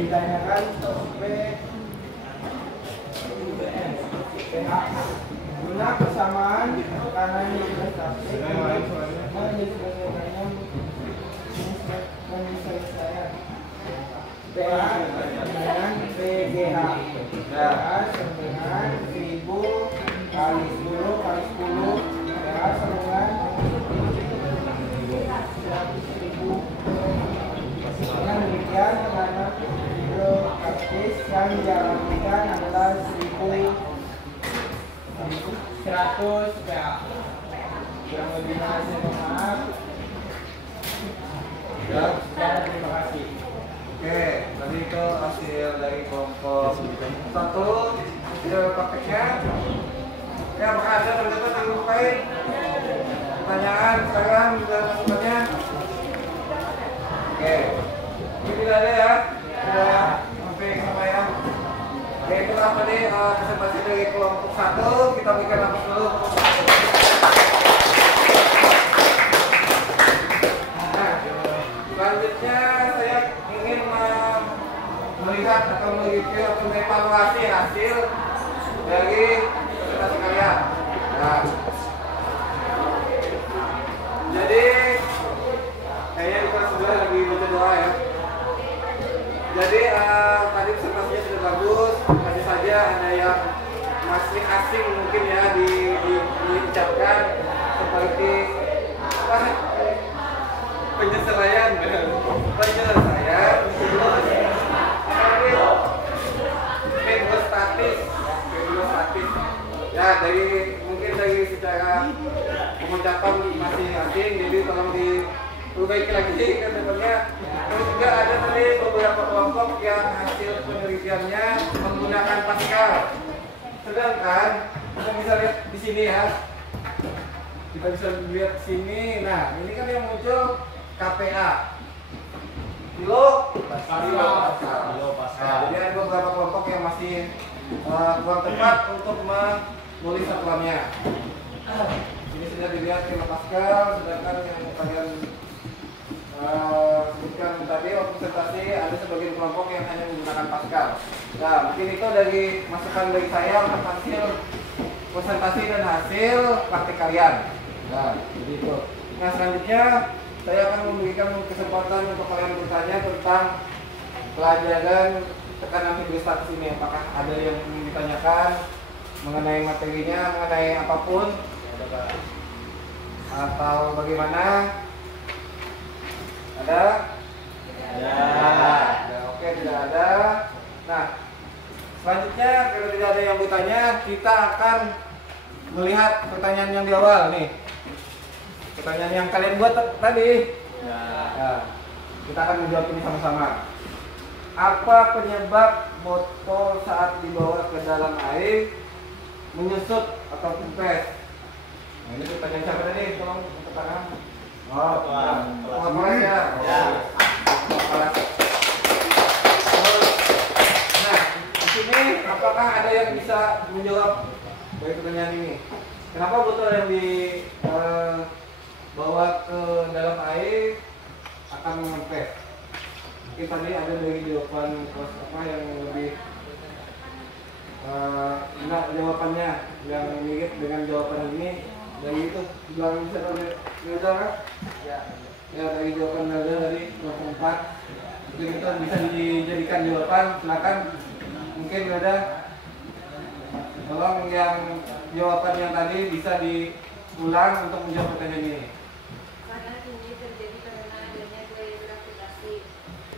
Ditanyakan P guna persamaan tekanan hidrostatik penyelesaian PA dengan PGH. PA sama dengan 1000 kali 10 kali 10. PA sama dengan 100.000. Dengan demikian tekanan hidrostatis yang dialamikan adalah 100 PA. Kurang lebihnya saya mohon maaf. Ya. Terima kasih. Oke, tadi itu hasil dari kelompok 1 video prakteknya. Ya, apakah ada teman-teman yang lupain pertanyaan sekarang dan masukannya? Oke, ini tidak ada ya, sudah sampai kesampaian. Oke, itulah tadi presentasi dari kelompok 1. Kita berikan nafas dulu. Nah, selanjutnya saya ingin melihat atau mereview atau mengevaluasi hasil dari presentasi kalian. Nah, jadi kayaknya di kelas 2 lagi baca doa ya. Jadi tadi presentasinya sudah bagus, hanya saja ada yang masih asing mungkin ya diucapkan seperti penyesuaian. perbaiki lagi kan temannya. Terus juga ada tadi beberapa kelompok yang hasil penelitiannya menggunakan Pascal. Sedangkan kita bisa lihat di sini ya. Kita bisa lihat sini. Nah, ini kan yang muncul KPA. Kilo Pascal. Nah, jadi ada beberapa kelompok yang masih kurang tepat untuk menulis satuannya. Ini sudah dilihat kilo Pascal, sedangkan yang kalian sebutkan tadi waktu presentasi ada sebagian kelompok yang hanya menggunakan Pascal. Nah, mungkin itu dari masukan dari saya untuk hasil presentasi dan hasil praktik kalian. Nah, jadi itu. Nah, selanjutnya saya akan memberikan kesempatan untuk kalian bertanya tentang pelajaran tekanan hidrostatis ini. Apakah ada yang ingin ditanyakan mengenai materinya, mengenai apapun, atau bagaimana? Ada? Ya, oke, tidak ada. Nah, selanjutnya kalau tidak ada yang bertanya, kita akan melihat pertanyaan yang di awal nih. Pertanyaan yang kalian buat tadi. Ya, kita akan menjawab ini sama-sama. Apa penyebab botol saat dibawa ke dalam air menyusut atau kempes? Nah, ini pertanyaan siapa tadi? Tolong angkat tangan. Oh, Kelas ya. Nah, di sini apakah ada yang bisa menjawab dari pertanyaan ini? Kenapa botol yang dibawa ke dalam air akan mengempes? Mungkin tadi ada dari jawaban kelas apa yang lebih enak jawabannya yang mirip dengan jawaban ini. Dari itu belakang bisa tahu kan? Ya dari jawaban dari kelompok 4. Mungkin itu bisa dijadikan jawaban. Silakan mungkin ada. Tolong yang jawaban yang tadi bisa diulang untuk menjawab pertanyaan ini. Karena ini terjadi karena adanya gaya gravitasi.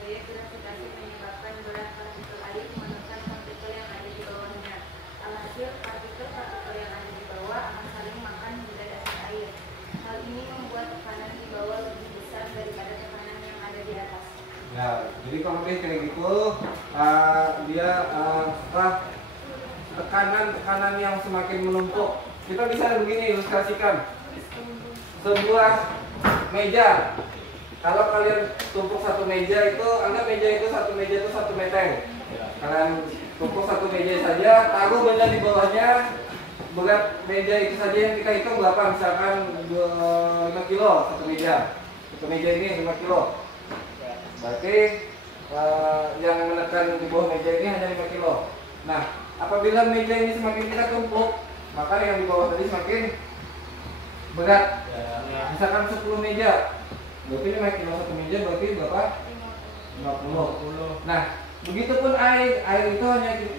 Gaya gravitasi menyebabkan berat partikel air menekan partikel yang ada di bawahnya. Alhasil partikel-partikel yang ada di bawah akan saling makan hingga dasar air. Hal ini membuat tekanan di bawah lebih besar daripada tekanan yang ada di atas. Ya, jadi kalau kayak gitu, dia tekanan yang semakin menumpuk. Kita bisa begini ilustrasikan. Sebuah meja. Kalau kalian tumpuk satu meja itu, anggap meja itu 1 meter. Kalian tumpuk satu meja saja, taruh benda di bawahnya, berat meja itu saja yang kita hitung berapa? Misalkan 5 kilo satu meja. Satu meja ini 5 kilo. Berarti yang menekan di bawah meja ini hanya 5 kilo. Nah, apabila meja ini semakin kita tumpuk, maka yang di bawah tadi semakin berat. Misalkan 10 meja, berarti 5 kilo satu meja berarti berapa? 50. Nah, begitupun air itu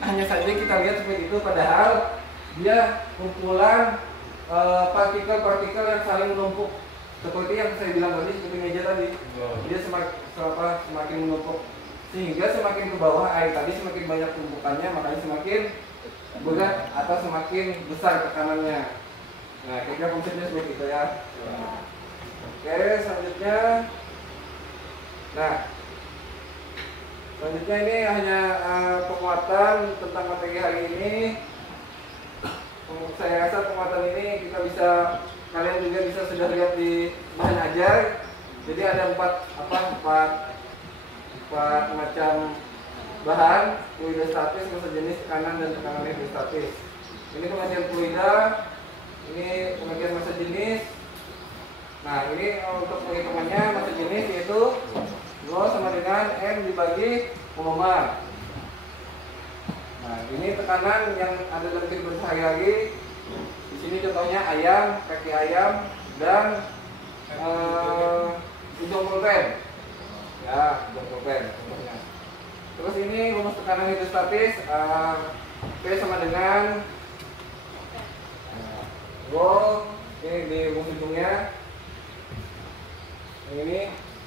hanya saja kita lihat seperti itu, padahal dia kumpulan partikel-partikel yang saling menumpuk. Seperti yang saya bilang tadi, seperti meja tadi, dia semakin menumpuk, sehingga semakin ke bawah air tadi semakin banyak tumpukannya, makanya semakin berat atau semakin besar tekanannya. Nah, kira-kira konsepnya seperti itu ya. Oke, selanjutnya. Nah, selanjutnya ini hanya penguatan tentang materi hari ini. Saya rasa penguatan ini kalian juga bisa sudah lihat di bahan ajar. Jadi ada empat macam bahan: fluida statis, massa jenis, tekanan, dan tekanan hidrostatis. Ini pengertian fluida, ini pengertian massa jenis. Nah, ini untuk penghitungannya massa jenis yaitu Rho sama dengan M dibagi volume. Nah, ini tekanan yang ada dalam kehidupan sehari-hari. Di sini contohnya ayam, kaki ayam, dan ujung pulpen. Ya, ujung pulpen contohnya. Terus ini rumus tekanan hidrostatis, P sama dengan Rho, ini di rumus ujungnya. Yang ini,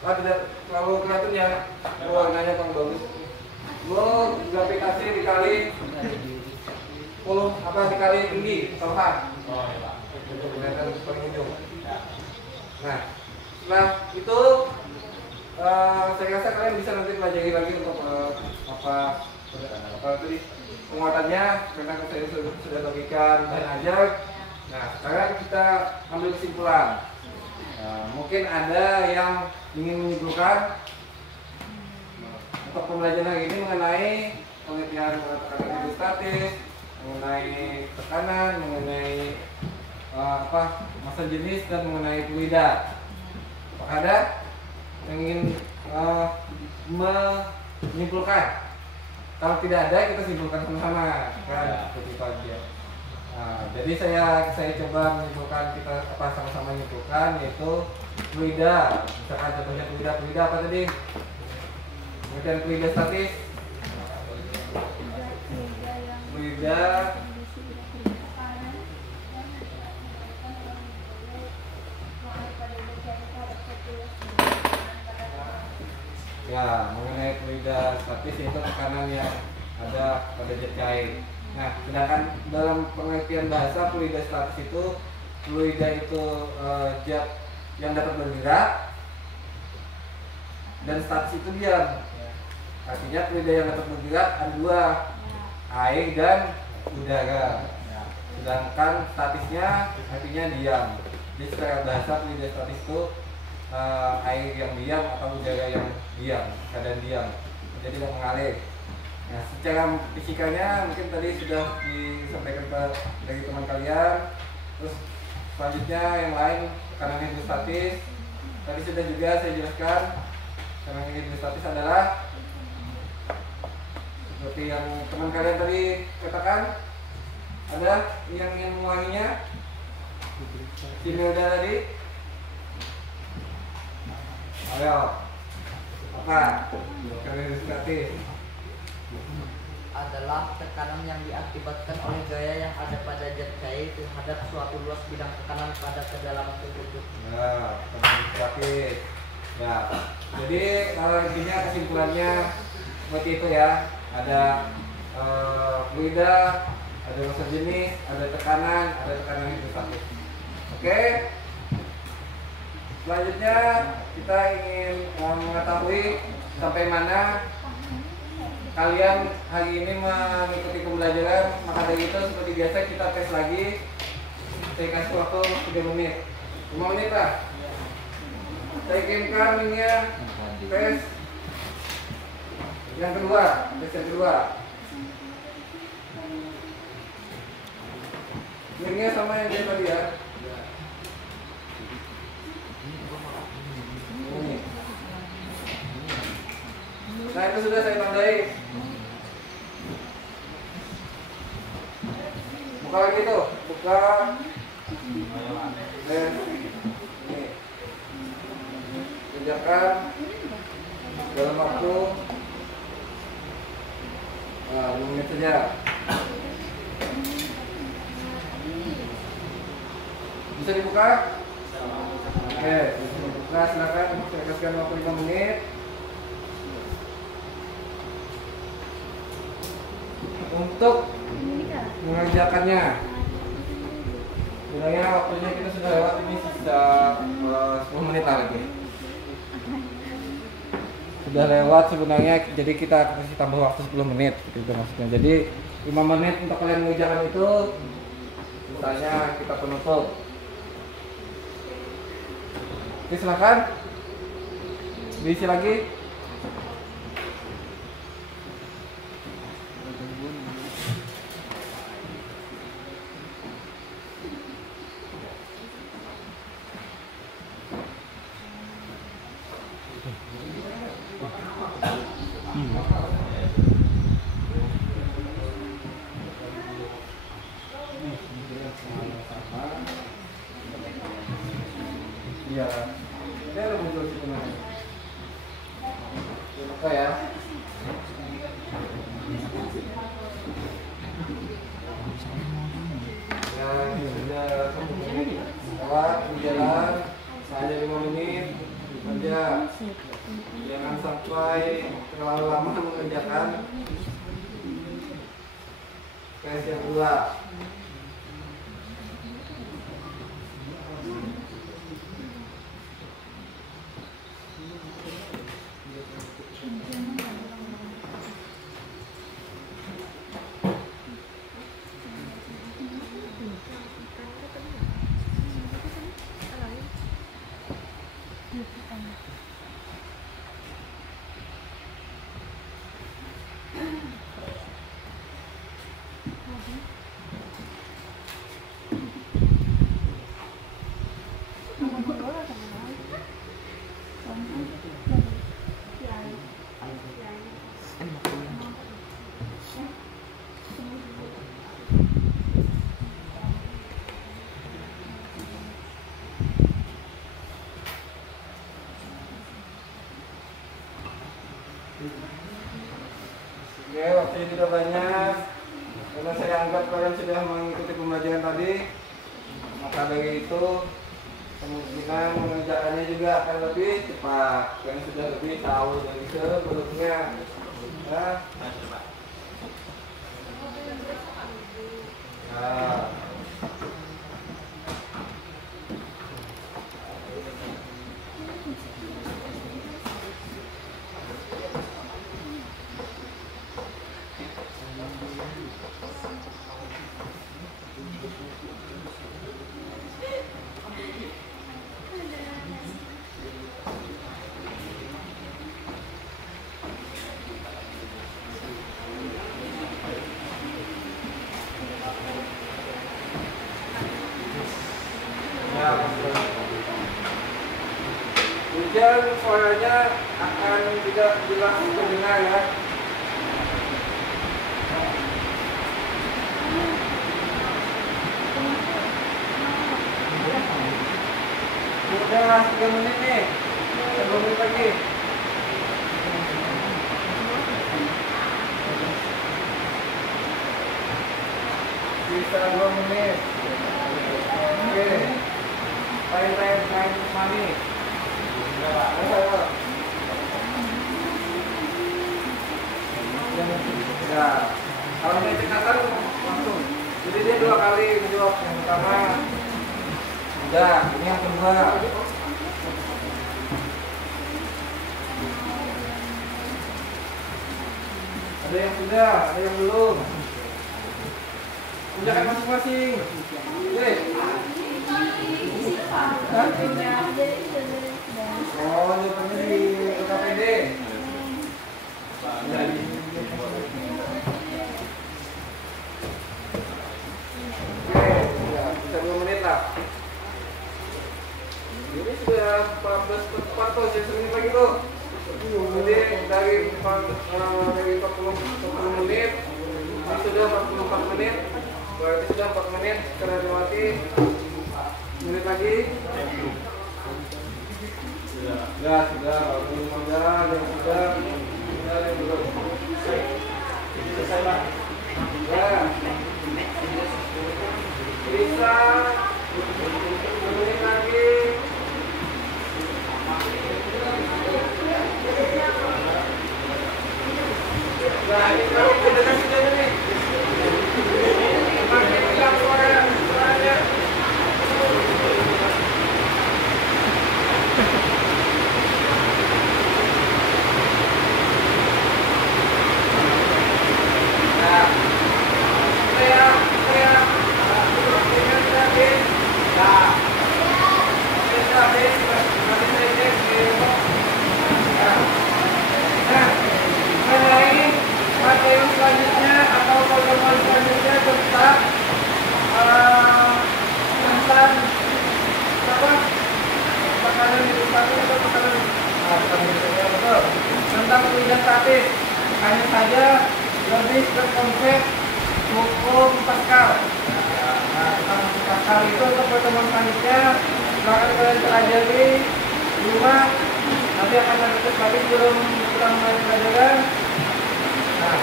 tidak terlalu kelihatan ya, warnanya kurang bagus. Rho gravitasi dikali dikali tinggi Tuhan. Kelihatan paling ujung. Nah, setelah itu saya rasa kalian bisa nanti pelajari lagi untuk apa tadi penguatannya, karena saya sudah bagikan bahan ajar. Nah, sekarang kita ambil kesimpulan. Mungkin ada yang ingin menyimpulkan untuk pembelajaran hari ini mengenai pengertian tekanan hidrostatis, mengenai tekanan, mengenai massa jenis, dan mengenai fluida. Apakah ada yang ingin menyimpulkan? Kalau tidak ada, kita simpulkan sama-sama, kan? Seperti itu aja. Jadi saya coba menyimpulkan, kita sama-sama menyimpulkan, yaitu fluida. Misalkan contohnya fluida apa tadi? Kemudian fluida statis, fluida ya, mengenai fluida statis itu tekanan yang ada pada zat cair. Nah, sedangkan dalam pengertian bahasa fluida statis itu, fluida itu zat yang dapat bergerak, dan statis itu diam. Artinya fluida yang dapat bergerak ada dua, air dan udara. Sedangkan statisnya artinya diam. Jadi secara bahasa fluida statis itu air yang diam atau udara yang diam, keadaan diam, jadi tidak mengalir. Nah, secara fisikanya mungkin tadi sudah disampaikan dari teman kalian. Terus selanjutnya yang lain, tekanan hidrostatis tadi sudah juga saya jelaskan. Tekanan hidrostatis adalah seperti yang teman kalian tadi katakan. Ada yang ingin mengulanginya? Si Milda tadi? Ayo, apa? Tekanan hidrostatis adalah tekanan yang diakibatkan oleh gaya yang ada pada zat cair terhadap suatu luas bidang tekanan pada kedalaman tertentu. Nah, tekanan hidrostatis. Ya, jadi intinya kesimpulannya seperti itu ya. Ada fluida, ada massa jenis, ada tekanan hidrostatis. Oke. Selanjutnya kita ingin mengetahui sampai mana kalian hari ini mengikuti pembelajaran. Maka dari itu seperti biasa kita tes lagi. Saya kasih waktu 3 menit, 5 menit lah. Saya kirimkan linknya tes yang kedua, linknya sama yang tadi ya. Nah, itu sudah saya tandai. Buka lagi tuh, buka. Dan ini kerjakan dalam waktu 5 menit saja. Bisa dibuka? Oke, nah silakan saya kasihkan waktu 5 menit. Untuk mengerjakannya. Sebenarnya waktunya kita sudah lewat, ini sisa 10 menit lagi. Sudah lewat sebenarnya, jadi kita kasih tambah waktu 10 menit gitu maksudnya. Jadi 5 menit untuk kalian mengerjakan itu, misalnya kita penutup. Oke, silakan diisi lagi. Iya, ini ada muncul di sini. Oke ya. Ya, sudah 1 menit lewat berjalan, hanya 5 menit saja. Jangan sampai terlalu lama mengerjakan tes yang kedua. Oke, waktunya tidak banyak. Karena saya anggap kalian sudah mengikuti pembelajaran tadi, maka dari itu kemungkinan mengerjakannya juga akan lebih cepat. Kalian sudah lebih tahu dari sebelumnya. Nah, hujan suaranya akan tidak jelas terdengar ya. Udah 3 menit nih, 1 menit lagi. Bisa 2 menit. Oke. Main money. Ya, kalau main cekatan langsung. Jadi dia 2 kali menjawab. Yang pertama, udah. Ini yang kedua. Ada yang sudah, ada yang belum. Udah kan masing-masing. Oke. Oh, jawabannya di KPD. Oke, ya, bisa 2 menit lah. Ini sudah 14 tepat tuh, jadi semenit lagi tuh. Jadi dari 40 menit, ini sudah 44 menit. Berarti sudah 4 menit sudah lewati. Menit lagi. Ya sudah, kalau belum ada yang sudah ada yang belum. Selesai lah. Ya. Bisa 1 menit lagi. Nah, ini kalau kita kasih jalan nih. Makin hilang suaranya. Materi selanjutnya atau pertemuan selanjutnya tentang apa? Tekanan hidrostatik atau tekanan betul. Tentang fluida statis. Hanya saja lebih ke konsep hukum Pascal. Nah, tentang hukum Pascal itu untuk pertemuan selanjutnya akan kalian pelajari di rumah. Nanti akan lanjut lagi sebelum kita mulai pelajaran. Nah,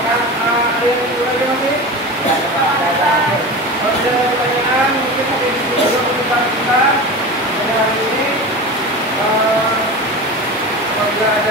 apakah ada yang ingin lagi masih? Kalau ada pertanyaan mungkin sampai di sini dulu pertemuan kita pada hari ini. Apabila ada